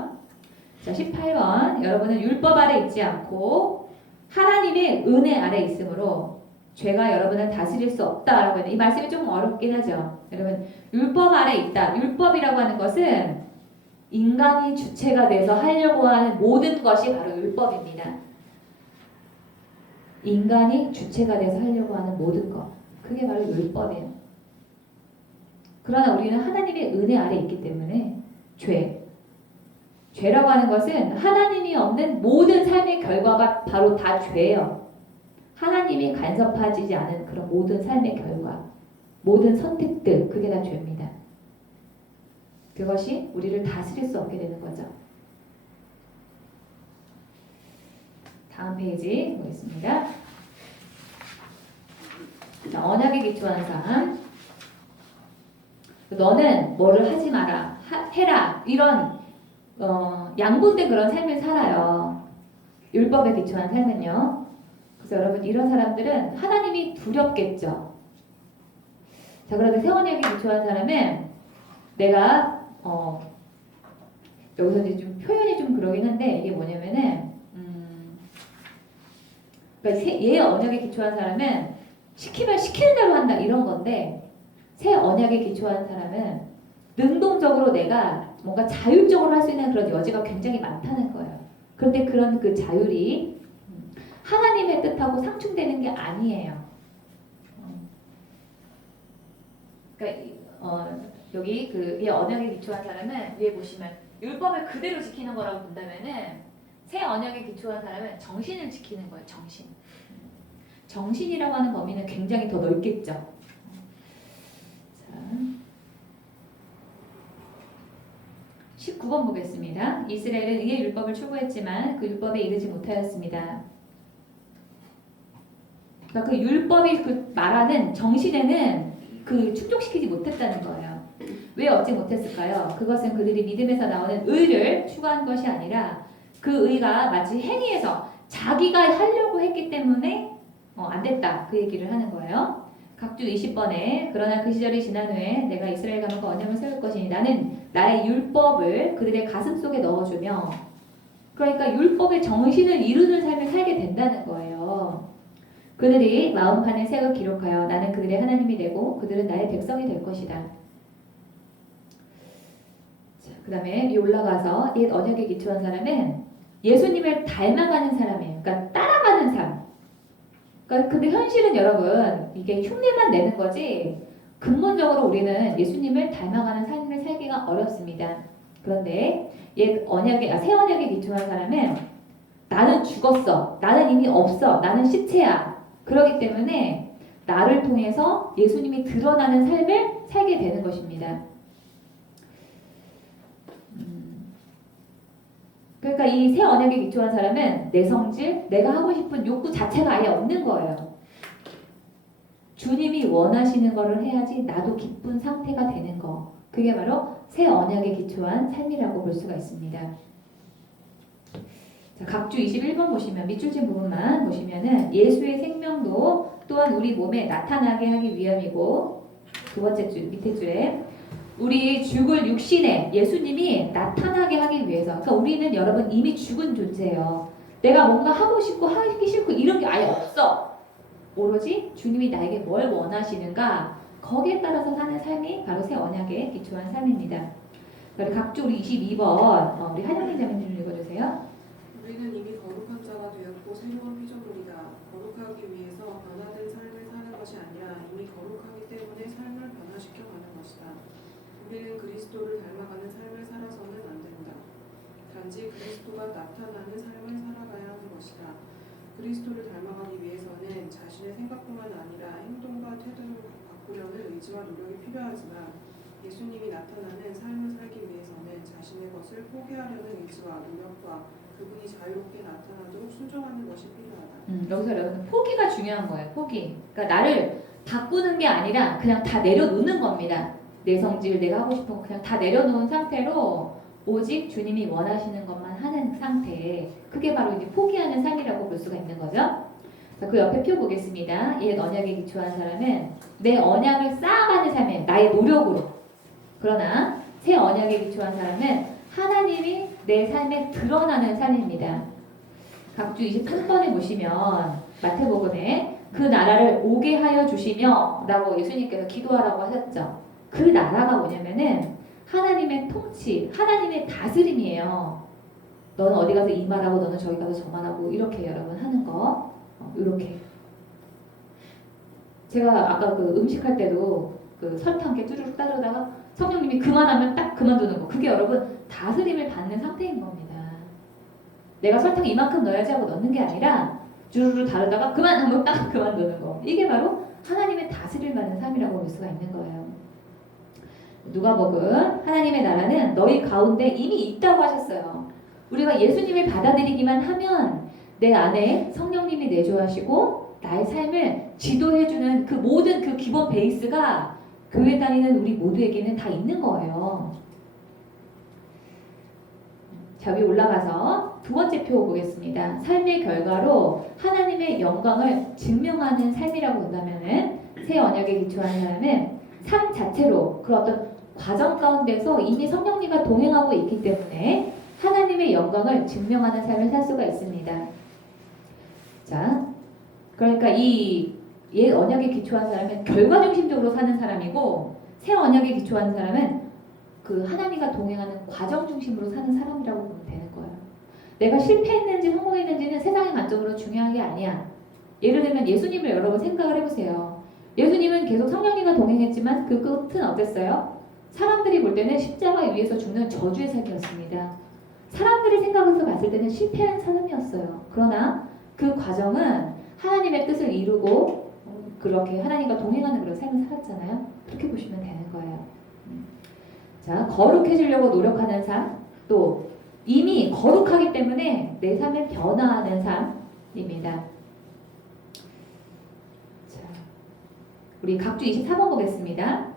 자, 18번 여러분은 율법 아래 있지 않고 하나님의 은혜 아래 있으므로 죄가 여러분을 다스릴 수 없다라고 하는 이 말씀이 좀 어렵긴 하죠. 여러분 율법 아래 있다. 율법이라고 하는 것은 인간이 주체가 돼서 하려고 하는 모든 것이 바로 율법입니다. 인간이 주체가 돼서 하려고 하는 모든 것. 그게 바로 율법이에요. 그러나 우리는 하나님의 은혜 아래 있기 때문에 죄라고 하는 것은 하나님이 없는 모든 삶의 결과가 바로 다 죄예요. 하나님이 간섭하지 않은 그런 모든 삶의 결과, 모든 선택들, 그게 다 죄입니다. 그것이 우리를 다스릴 수 없게 되는 거죠. 다음 페이지 보겠습니다. 자, 언약에 기초한 삶. 너는 뭐를 하지 마라, 해라 이런 양분된 그런 삶을 살아요. 율법에 기초한 삶은요. 그래서 여러분 이런 사람들은 하나님이 두렵겠죠. 자, 그런데 새 언약에 기초한 사람은 내가 여기서 이제 좀 표현이 좀 그러긴 한데 이게 뭐냐면은 그러니까 예 언약에 기초한 사람은 시키면 시키는 대로 한다 이런 건데 새 언약에 기초한 사람은 능동적으로 내가 뭔가 자율적으로 할 수 있는 그런 여지가 굉장히 많다는 거예요. 그런데 그런 그 자율이 하나님의 뜻하고 상충되는 게 아니에요. 그러니까 여기 그 이 언약에 기초한 사람은 위에 보시면 율법을 그대로 지키는 거라고 본다면은 새 언약에 기초한 사람은 정신을 지키는 거예요. 정신이라고 하는 범위는 굉장히 더 넓겠죠. 자, 19번 보겠습니다. 이스라엘은 의의 율법을 추구했지만 그 율법에 이르지 못하였습니다. 그러니까 그 율법이 그 말하는 정신에는 그 충족시키지 못했다는 거예요. 왜 얻지 못했을까요? 그것은 그들이 믿음에서 나오는 의를 추구한 것이 아니라 그 의가 마치 행위에서 자기가 하려고 했기 때문에 안 됐다. 그 얘기를 하는 거예요. 각주 20번에 그러나 그 시절이 지난 후에 내가 이스라엘 가문과 언약을 세울 것이니 나는 나의 율법을 그들의 가슴 속에 넣어주며 그러니까 율법의 정신을 이루는 삶을 살게 된다는 거예요. 그들이 마음판에 색을 기록하여 나는 그들의 하나님이 되고 그들은 나의 백성이 될 것이다. 그 다음에 위 올라가서 옛 언약에 기초한 사람은 예수님을 닮아가는 사람이에요. 그러니까 따라가는 삶. 그러니까 근데 현실은 여러분 이게 흉내만 내는 거지 근본적으로 우리는 예수님을 닮아가는 삶을 살기가 어렵습니다. 그런데 새 언약에 기초한 사람은 나는 죽었어. 나는 이미 없어. 나는 시체야. 그렇기 때문에 나를 통해서 예수님이 드러나는 삶을 살게 되는 것입니다. 그러니까 이 새 언약에 기초한 사람은 내 성질, 내가 하고 싶은 욕구 자체가 아예 없는 거예요. 주님이 원하시는 거를 해야지 나도 기쁜 상태가 되는 거. 그게 바로 새 언약에 기초한 삶이라고 볼 수가 있습니다. 자, 각주 21번 보시면 밑줄 친 부분만 보시면은 예수의 생명도 또한 우리 몸에 나타나게 하기 위함이고 두 번째 줄 밑에 줄에 우리 죽을 육신에 예수님이 나타나게 하기 위해서. 그러니까 우리는 여러분 이미 죽은 존재예요. 내가 뭔가 하고 싶고 하기 싫고 이런 게 아예 없어. 오로지 주님이 나에게 뭘 원하시는가 거기에 따라서 사는 삶이 바로 새 언약에 기초한 삶입니다. 각주 우리 22번 우리 한영민 자매님 좀 읽어주세요. 우리는 이미 거룩한 자가 되었고 새로운 피조물이다. 거룩하기 위해서 변화된 삶을 사는 것이 아니라 이미 거룩하기 때문에 삶을 변화시켜가는 것이다. 우리는 그리스도를 닮아가는 삶을 살아서는 안 된다. 단지 그리스도가 나타나는 삶을 살아가야 하는 것이다. 그리스도를 닮아가기 위해서는 자신의 생각뿐만 아니라 행동과 태도를 바꾸려는 의지와 노력이 필요하지만 예수님이 나타나는 삶을 살기 위해서는 자신의 것을 포기하려는 의지와 노력과 그분이 자유롭게 나타나도록 순종하는 것이 필요하다. 여기서 여러분 포기가 중요한 거예요. 포기. 그러니까 나를 바꾸는 게 아니라 그냥 다 내려놓는 겁니다. 내 성질, 내가 하고 싶은 거 그냥 다 내려놓은 상태로 오직 주님이 원하시는 것만 하는 상태. 그게 바로 이제 포기하는 삶이라고 볼 수가 있는 거죠. 자, 그 옆에 표 보겠습니다. 옛 언약에 기초한 사람은 내 언약을 쌓아가는 삶이에요. 나의 노력으로. 그러나 새 언약에 기초한 사람은 하나님이 내 삶에 드러나는 삶입니다. 각주 23번에 보시면 마태복음에 그 나라를 오게 하여 주시며 라고 예수님께서 기도하라고 하셨죠. 그 나라가 뭐냐면은 하나님의 통치, 하나님의 다스림이에요. 너는 어디 가서 이 말하고 너는 저기 가서 저 말하고 이렇게 여러분 하는 거 이렇게. 제가 아까 그 음식할 때도 그 설탕 이렇게 쭈르륵 따르다가 성령님이 그만하면 딱 그만두는 거. 그게 여러분 다스림을 받는 상태인 겁니다. 내가 설탕 이만큼 넣어야지 하고 넣는 게 아니라 주르르 다르다가 그만하면 딱 그만두는 거. 이게 바로 하나님의 다스림을 받는 삶이라고 볼 수가 있는 거예요. 누가복음 하나님의 나라는 너희 가운데 이미 있다고 하셨어요. 우리가 예수님을 받아들이기만 하면 내 안에 성령님이 내주하시고 나의 삶을 지도해주는 그 모든 그 기본 베이스가 교회 다니는 우리 모두에게는 다 있는 거예요. 자, 위에 올라가서 두 번째 표 보겠습니다. 삶의 결과로 하나님의 영광을 증명하는 삶이라고 본다면은 새 언약에 기초한 사람은 삶 자체로 그 어떤 과정 가운데서 이미 성령님과 동행하고 있기 때문에 하나님의 영광을 증명하는 삶을 살 수가 있습니다. 자, 그러니까 이 옛 언약에 기초한 사람은 결과 중심적으로 사는 사람이고 새 언약에 기초한 사람은 그 하나님과 동행하는 과정 중심으로 사는 사람이라고 보면 되는 거예요. 내가 실패했는지 성공했는지는 세상의 관점으로 중요한 게 아니야. 예를 들면 예수님을 여러분 생각을 해보세요. 예수님은 계속 성령님과 동행했지만 그 끝은 어땠어요? 사람들이 볼 때는 십자가 위에서 죽는 저주의 삶이었습니다. 사람들이 생각해서 봤을 때는 실패한 사람이었어요. 그러나 그 과정은 하나님의 뜻을 이루고 그렇게 하나님과 동행하는 그런 삶을 살았잖아요. 그렇게 보시면 되는 거예요. 자, 거룩해지려고 노력하는 삶, 또 이미 거룩하기 때문에 내 삶을 변화하는 삶입니다. 자, 우리 각주 24번 보겠습니다.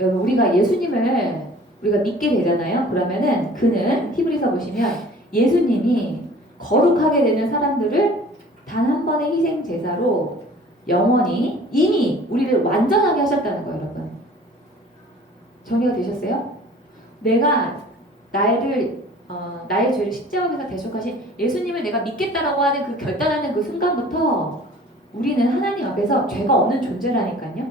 여러분, 우리가 예수님을 우리가 믿게 되잖아요. 그러면은 그는 히브리서 보시면 예수님이 거룩하게 되는 사람들을 단 한 번의 희생 제사로 영원히 이미 우리를 완전하게 하셨다는 거예요, 여러분. 정리가 되셨어요? 내가 나의 죄를 십자가에서 대속하신 예수님을 내가 믿겠다라고 하는 그 결단하는 그 순간부터 우리는 하나님 앞에서 죄가 없는 존재라니까요.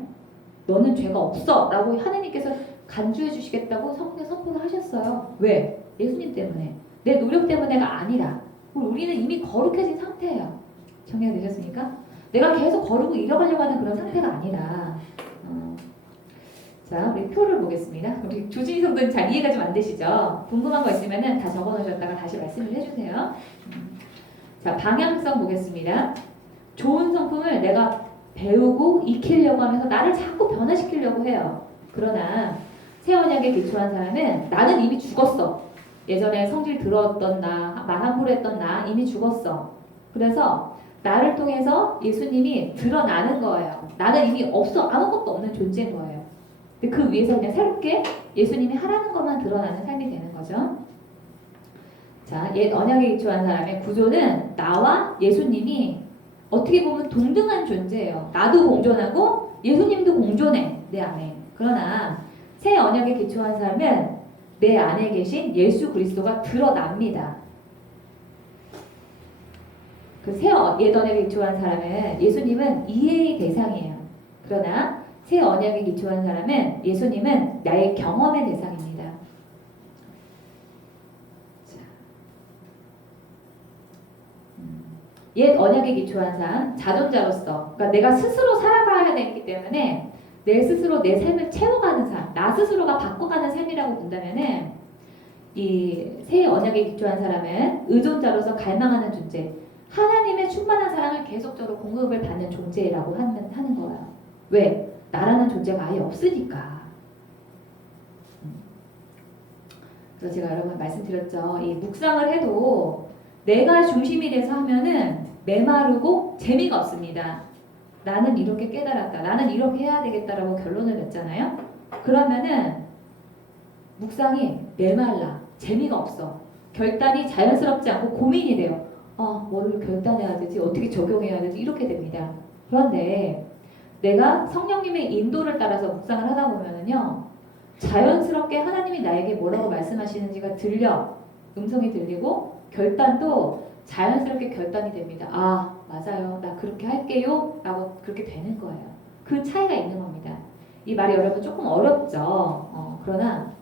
너는 죄가 없어 라고 하나님께서 간주해 주시겠다고 성경에 선포를 하셨어요. 왜? 예수님 때문에. 내 노력 때문에가 아니라 우리는 이미 거룩해진 상태예요. 정리가 되셨습니까? 내가 계속 거르고 잃어가려고 하는 그런 상태가 아니라 자, 우리 표를 보겠습니다. 우리 조진희 성도님 잘 이해가 좀 안 되시죠? 궁금한 거 있으면 다 적어 놓으셨다가 다시 말씀을 해주세요. 자, 방향성 보겠습니다. 좋은 성품을 내가 배우고 익히려고 하면서 나를 자꾸 변화시키려고 해요. 그러나 새 언약에 기초한 사람은 나는 이미 죽었어. 예전에 성질 들었던 나, 말 함부로 했던 나 이미 죽었어. 그래서 나를 통해서 예수님이 드러나는 거예요. 나는 이미 없어. 아무것도 없는 존재인 거예요. 근데 그 위에서 그냥 새롭게 예수님이 하라는 것만 드러나는 삶이 되는 거죠. 자, 옛 언약에 기초한 사람의 구조는 나와 예수님이 어떻게 보면 동등한 존재예요. 나도 공존하고 예수님도 공존해. 내 안에. 그러나 새 언약에 기초한 사람은 내 안에 계신 예수 그리스도가 드러납니다. 그 새 옛 언약에 기초한 사람은 예수님은 이해의 대상이에요. 그러나 새 언약에 기초한 사람은 예수님은 나의 경험의 대상입니다. 자, 옛 언약에 기초한 삶, 자존자로서, 그러니까 내가 스스로 살아가야 되기 때문에 내 스스로 내 삶을 채워가는 삶, 나 스스로가 바꿔가는 삶이라고 본다면은 이 새 언약에 기초한 사람은 의존자로서 갈망하는 존재, 하나님의 충만한 사랑을 계속적으로 공급을 받는 존재라고 하는 거예요. 왜? 나라는 존재가 아예 없으니까. 그래서 제가 여러분 말씀드렸죠. 이 묵상을 해도 내가 중심이 돼서 하면은 메마르고 재미가 없습니다. 나는 이렇게 깨달았다. 나는 이렇게 해야 되겠다라고 결론을 냈잖아요. 그러면은 묵상이 메말라. 재미가 없어. 결단이 자연스럽지 않고 고민이 돼요. 뭐를 결단해야 되지? 어떻게 적용해야 되지? 이렇게 됩니다. 그런데 내가 성령님의 인도를 따라서 묵상을 하다 보면은요, 자연스럽게 하나님이 나에게 뭐라고 말씀하시는지가 들려. 음성이 들리고 결단도 자연스럽게 결단이 됩니다. 맞아요. 나 그렇게 할게요. 라고 그렇게 되는 거예요. 그 차이가 있는 겁니다. 이 말이 여러분 조금 어렵죠. 그러나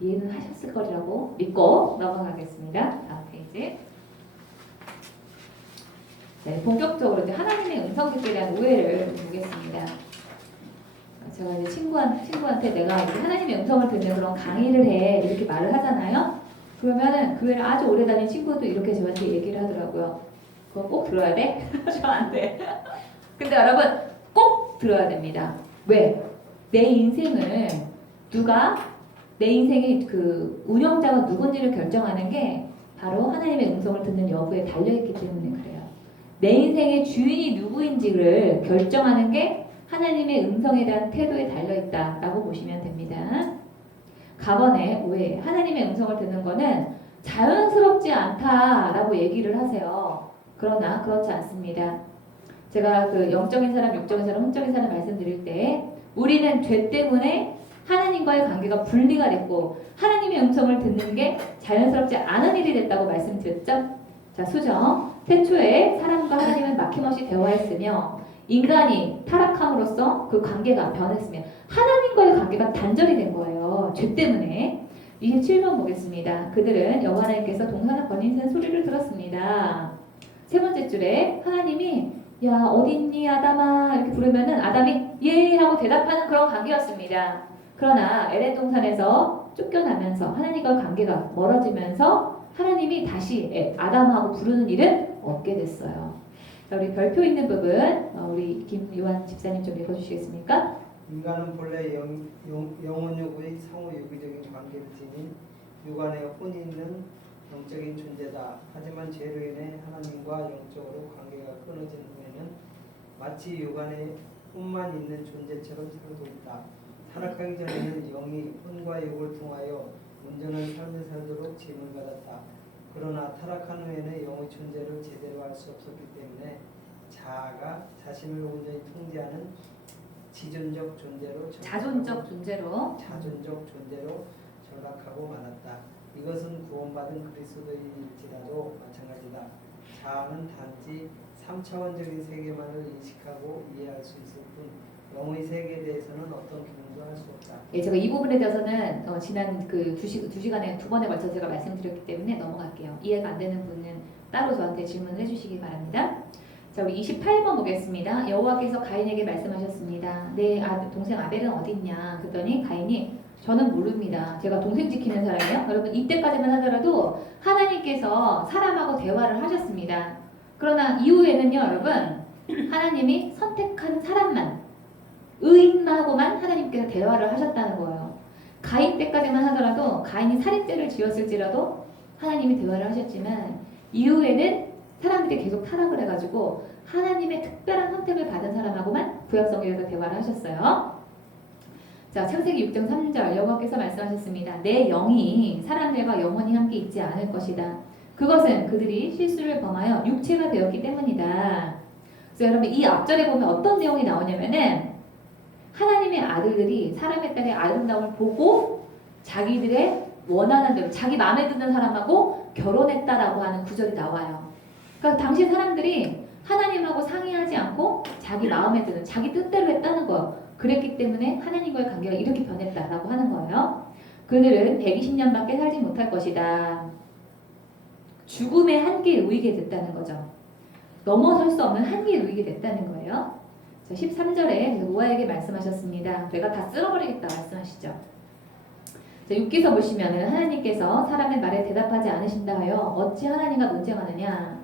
이해는 하셨을 거라고 믿고 넘어가겠습니다. 다음 페이지. 네, 본격적으로 이제 하나님의 음성직에 대한 오해를 보겠습니다. 제가 이제 친구한테 내가 이제 하나님의 음성을 듣는 그런 강의를 해 이렇게 말을 하잖아요. 그러면은 교회를 아주 오래 다닌 친구도 이렇게 저한테 얘기를 하더라고요. 그거 꼭 들어야 돼? 저한테. 근데 여러분 꼭 들어야 됩니다. 왜? 내 인생을 내 인생의 그 운영자가 누군지를 결정하는 게 바로 하나님의 음성을 듣는 여부에 달려있기 때문에 그래요. 내 인생의 주인이 누구인지를 결정하는 게 하나님의 음성에 대한 태도에 달려있다라고 보시면 됩니다. 가번의 오해, 하나님의 음성을 듣는 거는 자연스럽지 않다라고 얘기를 하세요. 그러나 그렇지 않습니다. 제가 그 영적인 사람, 육적인 사람, 혼적인 사람 말씀드릴 때 우리는 죄 때문에 하나님과의 관계가 분리가 됐고 하나님의 음성을 듣는 게 자연스럽지 않은 일이 됐다고 말씀드렸죠? 자, 수정. 태초에 사람과 하나님은 막힘없이 대화했으며 인간이 타락함으로써 그 관계가 변했으며 하나님과의 관계가 단절이 된 거예요. 죄 때문에. 27번 보겠습니다. 그들은 여호와 하나님께서 동산을 거니는 소리를 들었습니다. 세 번째 줄에 하나님이 야 어딨니 아담아 이렇게 부르면은 아담이 예 하고 대답하는 그런 관계였습니다. 그러나 에덴 동산에서 쫓겨나면서 하나님과 관계가 멀어지면서 하나님이 다시 아담하고 부르는 일은 없게 됐어요. 자, 우리 별표 있는 부분 우리 김요한 집사님 좀 읽어주시겠습니까? 인간은 본래 영혼육의 상호 유기적인 관계를 지닌 육안에 혼이 있는 영적인 존재다. 하지만 죄로 인해 하나님과 영적으로 관계가 끊어진 후에는 마치 육안에 혼만 있는 존재처럼 살고 있다. 타락하기 전에는 영이 혼과 육을 통하여 온전한 삶을 살도록 지음을 받았다. 그러나 타락한 후에는 영의 존재를 제대로 할 수 없었기 때문에 자아가 자신을 온전히 통제하는 자존적 존재로 전락하고 말았다. 이것은 구원받은 그리스도인일지라도 마찬가지다. 자아는 단지 3차원적인 세계만을 인식하고 이해할 수 있을 뿐 영의 세계에 대해서는 어떤 기능도 할 수 없다. 예, 제가 이 부분에 대해서는 지난 그 2시간에 두 번에 걸쳐 제가 말씀드렸기 때문에 넘어갈게요. 이해가 안 되는 분은 따로 저한테 질문을 해주시기 바랍니다. 자, 우리 28번 보겠습니다. 여호와께서 가인에게 말씀하셨습니다. 내 동생 아벨은 어디 있냐? 그랬더니 가인이 저는 모릅니다. 제가 동생 지키는 사람이요? 여러분 이때까지만 하더라도 하나님께서 사람하고 대화를 하셨습니다. 그러나 이후에는요 여러분 하나님이 선택한 사람만 의인하고만 하나님께서 대화를 하셨다는 거예요. 가인 때까지만 하더라도 가인이 살인죄를 지었을지라도 하나님이 대화를 하셨지만 이후에는 사람들이 계속 타락을 해가지고 하나님의 특별한 선택을 받은 사람하고만 구약성경에서 대화를 하셨어요. 자, 창세기 6장 3절 여호와께서 말씀하셨습니다. 내 영이 사람들과 영원히 함께 있지 않을 것이다. 그것은 그들이 실수를 범하여 육체가 되었기 때문이다. 그래서 여러분 이 앞절에 보면 어떤 내용이 나오냐면은 하나님의 아들들이 사람의 딸의 아름다움을 보고 자기들의 원하는 대로 자기 마음에 드는 사람하고 결혼했다라고 하는 구절이 나와요. 그러니까 당시 사람들이 하나님하고 상의하지 않고 자기 마음에 드는 자기 뜻대로 했다는 거예요. 그랬기 때문에 하나님과의 관계가 이렇게 변했다라고 하는 거예요. 그들은 120년밖에 살지 못할 것이다. 죽음의 한계에 놓이게 됐다는 거죠. 넘어설 수 없는 한계에 놓이게 됐다는 거예요. 자, 13절에 노아에게 말씀하셨습니다. 내가 다 쓸어버리겠다 말씀하시죠. 자, 6기서 보시면은 하나님께서 사람의 말에 대답하지 않으신다 하여 어찌 하나님과 논쟁하느냐.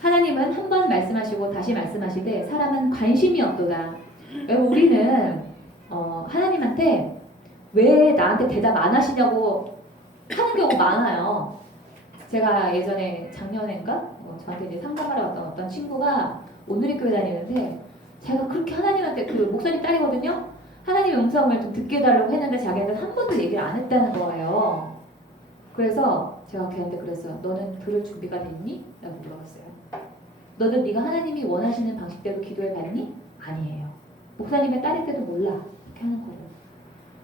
하나님은 한 번 말씀하시고 다시 말씀하시되 사람은 관심이 없도다. 우리는 하나님한테 왜 나한테 대답 안 하시냐고 하는 경우가 많아요. 제가 예전에 작년인가 저한테 이제 상담하러 왔던 어떤 친구가 오늘의 교회 다니는데 제가 그렇게 하나님한테 그 목사님 딸이거든요. 하나님의 음성을 좀 듣게 해달라고 했는데 자기한테 한 번도 얘기를 안 했다는 거예요. 그래서 제가 걔한테 그랬어요. 너는 들을 준비가 됐니? 라고 물어봤어요. 너는 네가 하나님이 원하시는 방식대로 기도해 봤니? 아니에요. 목사님의 딸일 때도 몰라. 이렇게 하는 거예요.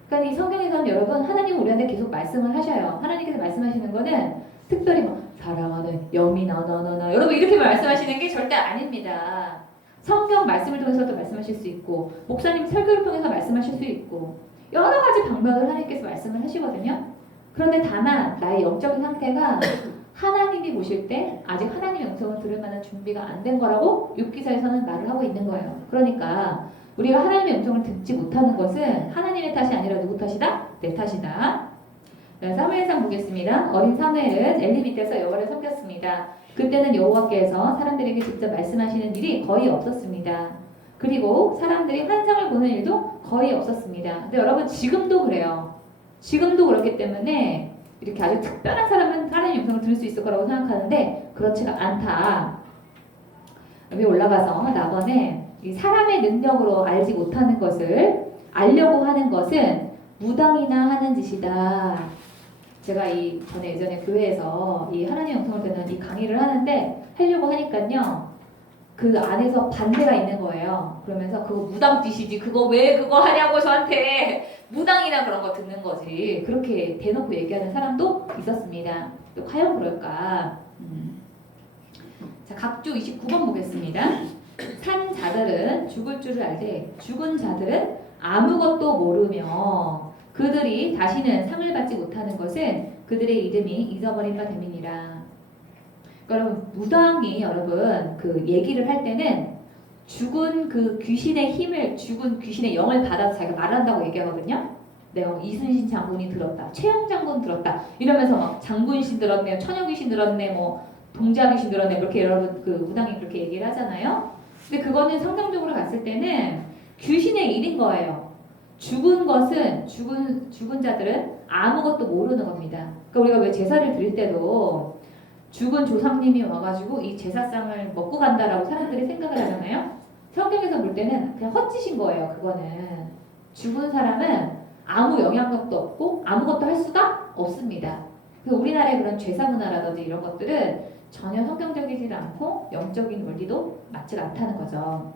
그러니까 이 성경에서는 여러분 하나님은 우리한테 계속 말씀을 하셔요. 하나님께서 말씀하시는 거는 특별히 뭐 사랑하는 여민아 너너너 여러분 이렇게 말씀하시는 게 절대 아닙니다. 성경 말씀을 통해서도 말씀하실 수 있고 목사님 설교를 통해서 말씀하실 수 있고 여러 가지 방법을 하나님께서 말씀을 하시거든요. 그런데 다만 나의 영적인 상태가 하나님이 보실 때 아직 하나님의 음성을 들을 만한 준비가 안 된 거라고 욥기서에서는 말을 하고 있는 거예요. 그러니까 우리가 하나님의 음성을 듣지 못하는 것은 하나님의 탓이 아니라 누구 탓이다? 내 탓이다. 사무엘상 보겠습니다. 어린 사무엘은 엘리 밑에서 여호와를 섬겼습니다. 그때는 여호와께서 사람들에게 직접 말씀하시는 일이 거의 없었습니다. 그리고 사람들이 환상을 보는 일도 거의 없었습니다. 근데 여러분 지금도 그래요. 지금도 그렇기 때문에 이렇게 아주 특별한 사람은 하나님의 음성을 들을 수 있을 거라고 생각하는데 그렇지가 않다. 여기 올라가서 나번에 이 사람의 능력으로 알지 못하는 것을 알려고 하는 것은 무당이나 하는 짓이다. 제가 이 전에 예전에 교회에서 이 하나님의 음성을 듣는 이 강의를 하려고 하니까요. 그 안에서 반대가 있는 거예요. 그러면서 그거 무당 짓이지. 그거 왜 그거 하냐고 저한테 무당이나 그런 거 듣는 거지. 그렇게 대놓고 얘기하는 사람도 있었습니다. 또 과연 그럴까? 자, 각주 29번 보겠습니다. 산 자들은 죽을 줄을 알되 죽은 자들은 아무것도 모르며 그들이 다시는 상을 받지 못하는 것은 그들의 이름이 잊어버린 바 됨이니라. 여러분 무당이 여러분 그 얘기를 할 때는 죽은 그 귀신의 힘을 죽은 귀신의 영을 받아서 자기가 말한다고 얘기하거든요. 내가 이순신 장군이 들었다, 최영 장군 들었다 이러면서 막 장군신 들었네, 처녀귀신 들었네, 뭐 동자귀신 들었네 그렇게 여러분 그 무당이 그렇게 얘기를 하잖아요. 근데 그거는 성경적으로 갔을 때는 귀신의 일인 거예요. 죽은 것은 죽은 자들은 아무것도 모르는 겁니다. 그러니까 우리가 왜 제사를 드릴 때도 죽은 조상님이 와가지고 이 제사상을 먹고 간다라고 사람들이 생각을 하잖아요. 성경에서 볼 때는 그냥 헛짓인 거예요. 그거는 죽은 사람은 아무 영향력도 없고 아무것도 할 수가 없습니다. 그래서 우리나라의 그런 제사 문화라든지 이런 것들은 전혀 성경적이지 않고 영적인 원리도 맞지 않다는 거죠.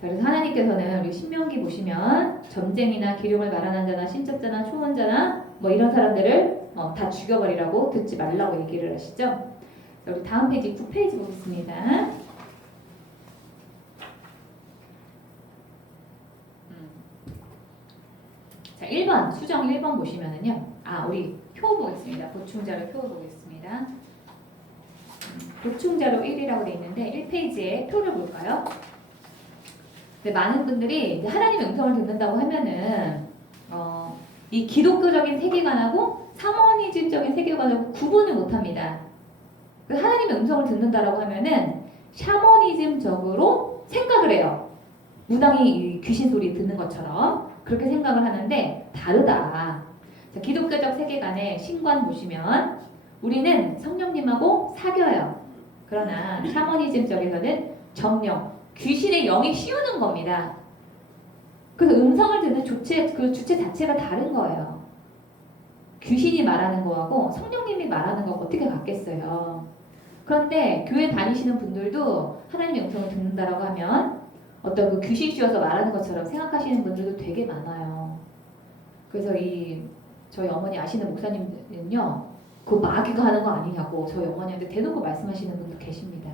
자, 그래서 하나님께서는 우리 신명기 보시면 점쟁이나 기름을 말하는 자나 신적자나 초혼자나 뭐 이런 사람들을 다 죽여버리라고 듣지 말라고 얘기를 하시죠. 자, 우리 다음 페이지 9페이지 보겠습니다. 자, 1번 수정 1번 보시면은요. 우리 표 보겠습니다. 보충자료 표 보겠습니다. 보충자료 1이라고 되어 있는데 1페이지에 표를 볼까요? 네, 많은 분들이 이제 하나님의 음성을 듣는다고 하면은 이 기독교적인 세계관하고 사모니즘적인 세계관하고 구분을 못합니다. 하나님의 음성을 듣는다라고 하면은 샤머니즘적으로 생각을 해요. 무당이 귀신 소리 듣는 것처럼 그렇게 생각을 하는데 다르다. 자, 기독교적 세계관의 신관 보시면 우리는 성령님하고 사귀어요. 그러나 샤머니즘적에서는 정령, 귀신의 영이 씌우는 겁니다. 그래서 음성을 듣는 그 주체 자체가 다른 거예요. 귀신이 말하는 거하고 성령님이 말하는 거하고 어떻게 같겠어요. 그런데 교회 다니시는 분들도 하나님의 음성을 듣는다라고 하면 어떤 그 귀신 씌워서 말하는 것처럼 생각하시는 분들도 되게 많아요. 그래서 저희 어머니 아시는 목사님은요, 그 마귀가 하는 거 아니냐고 저희 어머니한테 대놓고 말씀하시는 분도 계십니다.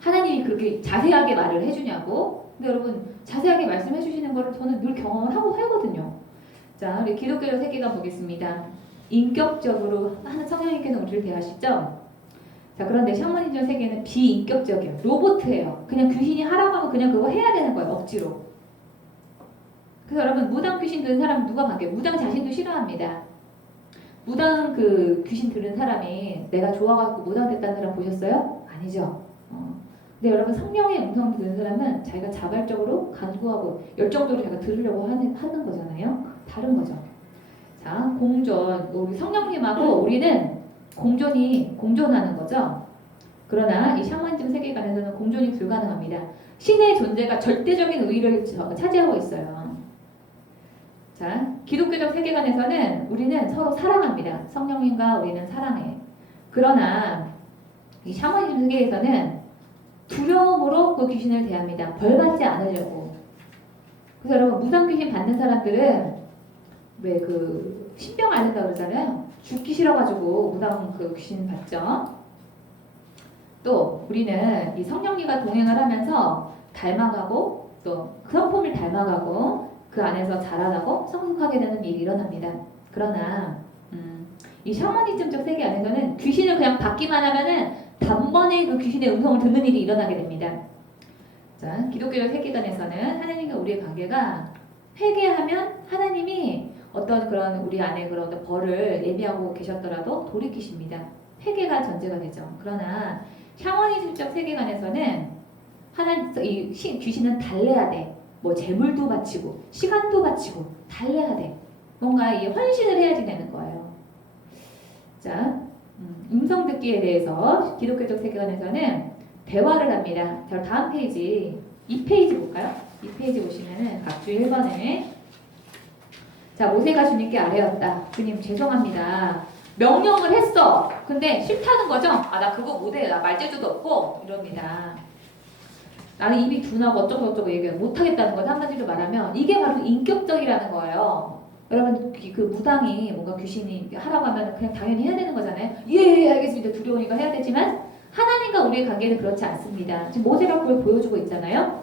하나님이 그렇게 자세하게 말을 해주냐고. 근데 여러분 자세하게 말씀해 주시는 거를 저는 늘 경험을 하고 살거든요. 자, 우리 기독교적 세계관 보겠습니다. 인격적으로 하는 성령님께서 우리를 대하시죠. 자, 그런데 샤머니즘 세계는 비인격적이에요. 로봇이에요. 그냥 귀신이 하라고 하면 그냥 그거 해야 되는 거예요. 억지로. 그래서 여러분 무당 귀신 들은 사람 누가 바뀌어요? 무당 자신도 싫어합니다. 무당 그 귀신 들은 사람이 내가 좋아갖고 무당 됐다는 사람 보셨어요? 아니죠. 근데 여러분 성령의 음성 듣는 사람은 자기가 자발적으로 간구하고 열정적으로 자기가 들으려고 하는 거잖아요. 다른 거죠. 자, 공존. 우리 성령님하고 우리는 공존하는 거죠. 그러나 이 샤머니즘 세계관에서는 공존이 불가능합니다. 신의 존재가 절대적인 우위를 차지하고 있어요. 자, 기독교적 세계관에서는 우리는 서로 사랑합니다. 성령님과 우리는 사랑해. 그러나 이 샤머니즘 세계에서는 두려움으로 그 귀신을 대합니다. 벌받지 않으려고. 그래서 여러분 무당 귀신 받는 사람들은 왜 그 신병 앓는다 그러잖아요. 죽기 싫어가지고 무당 그 귀신 봤죠. 또 우리는 이 성령님과 동행을 하면서 닮아가고 또 그 성품을 닮아가고 그 안에서 자라나고 성숙하게 되는 일이 일어납니다. 그러나 이 샤머니즘적 세계 안에서는 귀신을 그냥 받기만 하면은 단번에 그 귀신의 음성을 듣는 일이 일어나게 됩니다. 자, 기독교적 세계관에서는 하나님과 우리의 관계가 회개하면 하나님이 어떤 그런 우리 안에 그런 어떤 벌을 예비하고 계셨더라도 돌이키십니다. 회개가 전제가 되죠. 그러나 샤머니즘적 세계관에서는 귀신은 달래야 돼. 뭐 재물도 바치고 시간도 바치고 달래야 돼. 뭔가 이 헌신을 해야지 되는 거예요. 자, 음성 듣기에 대해서 기독교적 세계관에서는 대화를 합니다. 자, 다음 페이지 2페이지 볼까요? 2페이지 보시면은 각주 1번에 자, 모세가 주님께 아뢰었다. 주님 죄송합니다. 명령을 했어. 근데 싫다는 거죠? 아, 나 그거 못해. 나 말재주도 없고 이럽니다. 나는 입이 둔하고 어쩌고 얘기를 못하겠다는 거죠. 한마디로 말하면 이게 바로 인격적이라는 거예요. 여러분 그 무당이 뭔가 귀신이 하라고 하면 그냥 당연히 해야 되는 거잖아요. 예, 알겠습니다. 두려우니까 해야 되지만 하나님과 우리의 관계는 그렇지 않습니다. 지금 모세가 그걸 보여주고 있잖아요.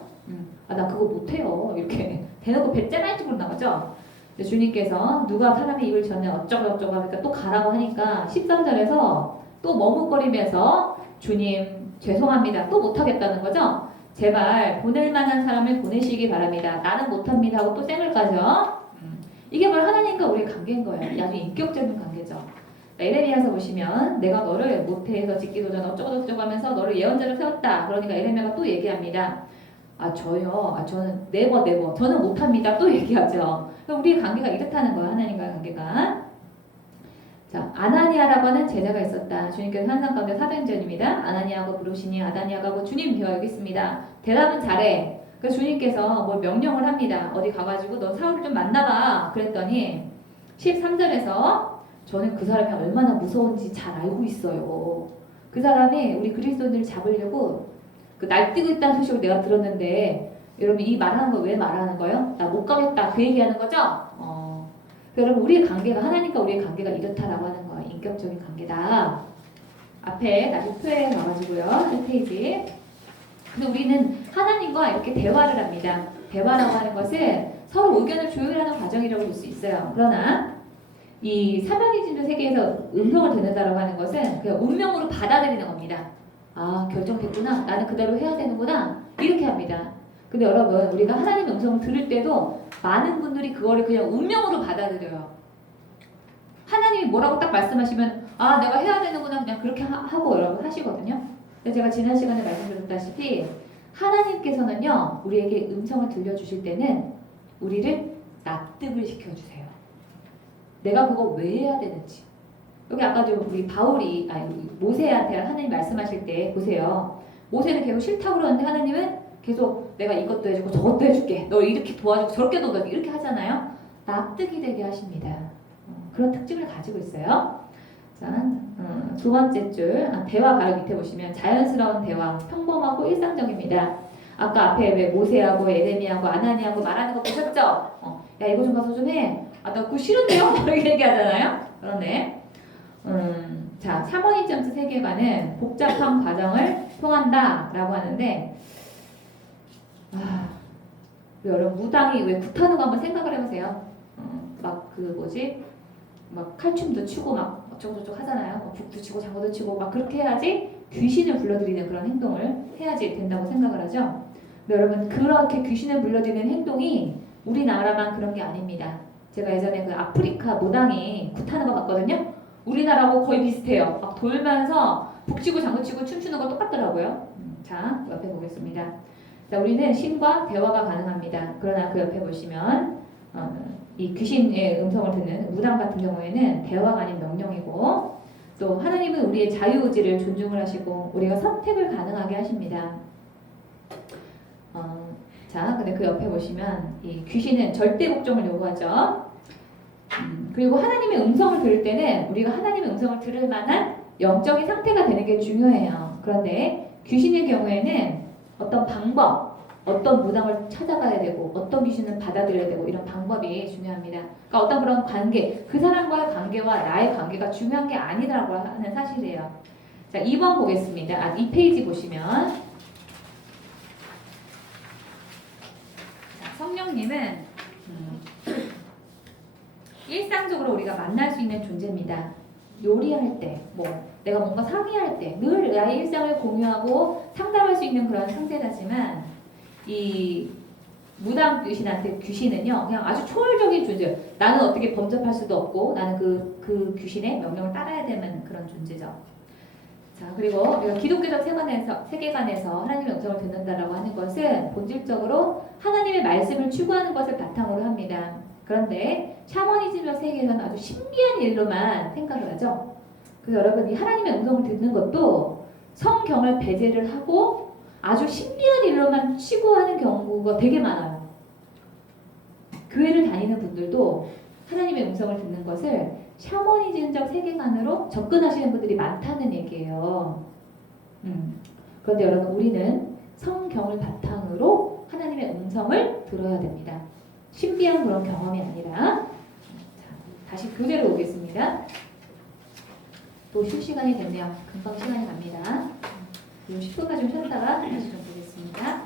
아, 나 그거 못해요. 이렇게 대놓고 배째날 쪽으로 나가죠. 주님께서 누가 사람의 입을 전에 어쩌고 하니까 또 가라고 하니까 13절에서 또 머뭇거리면서 주님 죄송합니다. 또 못하겠다는 거죠. 제발 보낼 만한 사람을 보내시기 바랍니다. 나는 못합니다 하고 또 쌩을 까죠. 이게 바로 하나님과 우리의 관계인 거예요. 아주 인격적인 관계죠. 에레미야서 보시면 내가 너를 모태에서 짓기도 전 어쩌고 하면서 너를 예언자로 세웠다. 그러니까 에레미야가 또 얘기합니다. 아 저요. 아 저는 네버 저는 못합니다. 또 얘기하죠. 우리의 관계가 이렇다는 거예요. 하나님과의 관계가. 자, 아나니아라고 하는 제자가 있었다. 주님께서 환상 가운데 사도행전입니다. 아나니아가 부르시니 아나니아가 주님 되어 여기 있습니다. 대답은 잘해. 그래서 주님께서 뭘 명령을 합니다. 어디 가가지고 너 사울을 좀 만나봐. 그랬더니 13절에서 저는 그 사람이 얼마나 무서운지 잘 알고 있어요. 그 사람이 우리 그리스도인들을 잡으려고 그 날뛰고 있다는 소식을 내가 들었는데 여러분 이 말하는 거 왜 말하는 거예요? 나 못 가겠다 그 얘기하는 거죠? 여러분 우리의 관계가 하나님과 우리의 관계가 이렇다라고 하는 거예요. 인격적인 관계다. 앞에 나중에 표에 가가지고요. 1페이지. 근데 우리는 하나님과 이렇게 대화를 합니다. 대화라고 하는 것은 서로 의견을 조율하는 과정이라고 볼 수 있어요. 그러나 이 사명이진도 세계에서 음성을 듣는다라고 하는 것은 그냥 운명으로 받아들이는 겁니다. 아 결정됐구나. 나는 그대로 해야 되는구나. 이렇게 합니다. 근데 여러분 우리가 하나님의 음성을 들을 때도 많은 분들이 그거를 그냥 운명으로 받아들여요. 하나님이 뭐라고 딱 말씀하시면 아 내가 해야 되는구나 그냥 그렇게 하고 여러분 하시거든요. 근데 제가 지난 시간에 말씀드렸다시피 하나님께서는요 우리에게 음성을 들려주실 때는 우리를 납득을 시켜주세요. 내가 그거 왜 해야 되는지. 여기 아까 좀 우리 모세한테 하나님 말씀하실 때 보세요. 모세는 계속 싫다고 그러는데 하나님은 계속 내가 이것도 해주고 저것도 해줄게. 너 이렇게 도와주고 저렇게 도와주고 이렇게 하잖아요. 납득이 되게 하십니다. 그런 특징을 가지고 있어요. 자, 두 번째 줄 대화 바로 밑에 보시면 자연스러운 대화, 평범하고 일상적입니다. 아까 앞에 왜 모세하고 에레미야하고 아나니하고 말하는 거 보셨죠? 야 이거 좀 가서 좀 해. 아 나 그거 싫은데요? 이렇게 얘기하잖아요. 그런데 자 샤머니즘스 세계관은 복잡한 과정을 통한다라고 하는데 여러분 무당이 왜 굿하는 거 한번 생각을 해보세요. 막 그 뭐지? 막 칼춤도 추고 막 어쩌고저쩌고 하잖아요. 북도 치고 장구도 치고 막 그렇게 해야지 귀신을 불러들이는 그런 행동을 해야지 된다고 생각을 하죠. 근데 여러분 그렇게 귀신을 불러들이는 행동이 우리나라만 그런 게 아닙니다. 제가 예전에 그 아프리카 무당이 굿하는 거 봤거든요. 우리나라하고 거의 비슷해요. 막 돌면서 북치고 장구치고 춤추는 거 똑같더라고요. 자 옆에 보겠습니다. 자 우리는 신과 대화가 가능합니다. 그러나 그 옆에 보시면 이 귀신의 음성을 듣는 무당 같은 경우에는 대화가 아닌 명령이고 또 하나님은 우리의 자유의지를 존중을 하시고 우리가 선택을 가능하게 하십니다. 자, 근데 그 옆에 보시면 이 귀신은 절대 복종을 요구하죠. 그리고 하나님의 음성을 들을 때는 우리가 하나님의 음성을 들을 만한 영적인 상태가 되는 게 중요해요. 그런데 귀신의 경우에는 어떤 방법, 어떤 무당을 찾아가야 되고 어떤 귀신을 받아들여야 되고 이런 방법이 중요합니다. 그러니까 어떤 그런 관계, 그 사람과의 관계와 나의 관계가 중요한 게 아니라고 하는 사실이에요. 자, 2번 보겠습니다. 2페이지 보시면 자, 성령님은 일상적으로 우리가 만날 수 있는 존재입니다. 요리할 때, 내가 뭔가 상의할 때 늘 나의 일상을 공유하고 상담할 수 있는 그런 상대자지만 이 무당 귀신은요 그냥 아주 초월적인 존재예요. 나는 어떻게 범접할 수도 없고 나는 그 귀신의 명령을 따라야 되는 그런 존재죠. 자, 그리고 우리가 기독교적 세계관에서 하나님의 음성을 듣는다라고 하는 것은 본질적으로 하나님의 말씀을 추구하는 것을 바탕으로 합니다. 그런데 샤머니즘적 세계에서는 아주 신비한 일로만 생각을 하죠. 그래서 여러분 이 하나님의 음성을 듣는 것도 성경을 배제를 하고 아주 신비한 일로만 추구하는 경우가 되게 많아요. 교회를 다니는 분들도 하나님의 음성을 듣는 것을 샤머니즘적 세계관으로 접근하시는 분들이 많다는 얘기예요. 그런데 여러분 우리는 성경을 바탕으로 하나님의 음성을 들어야 됩니다. 신비한 그런 경험이 아니라. 자, 다시 교재로 오겠습니다. 또 쉴 시간이 됐네요. 금방 시간이 갑니다. 10분만 좀 쉬었다가 다시 좀 보겠습니다.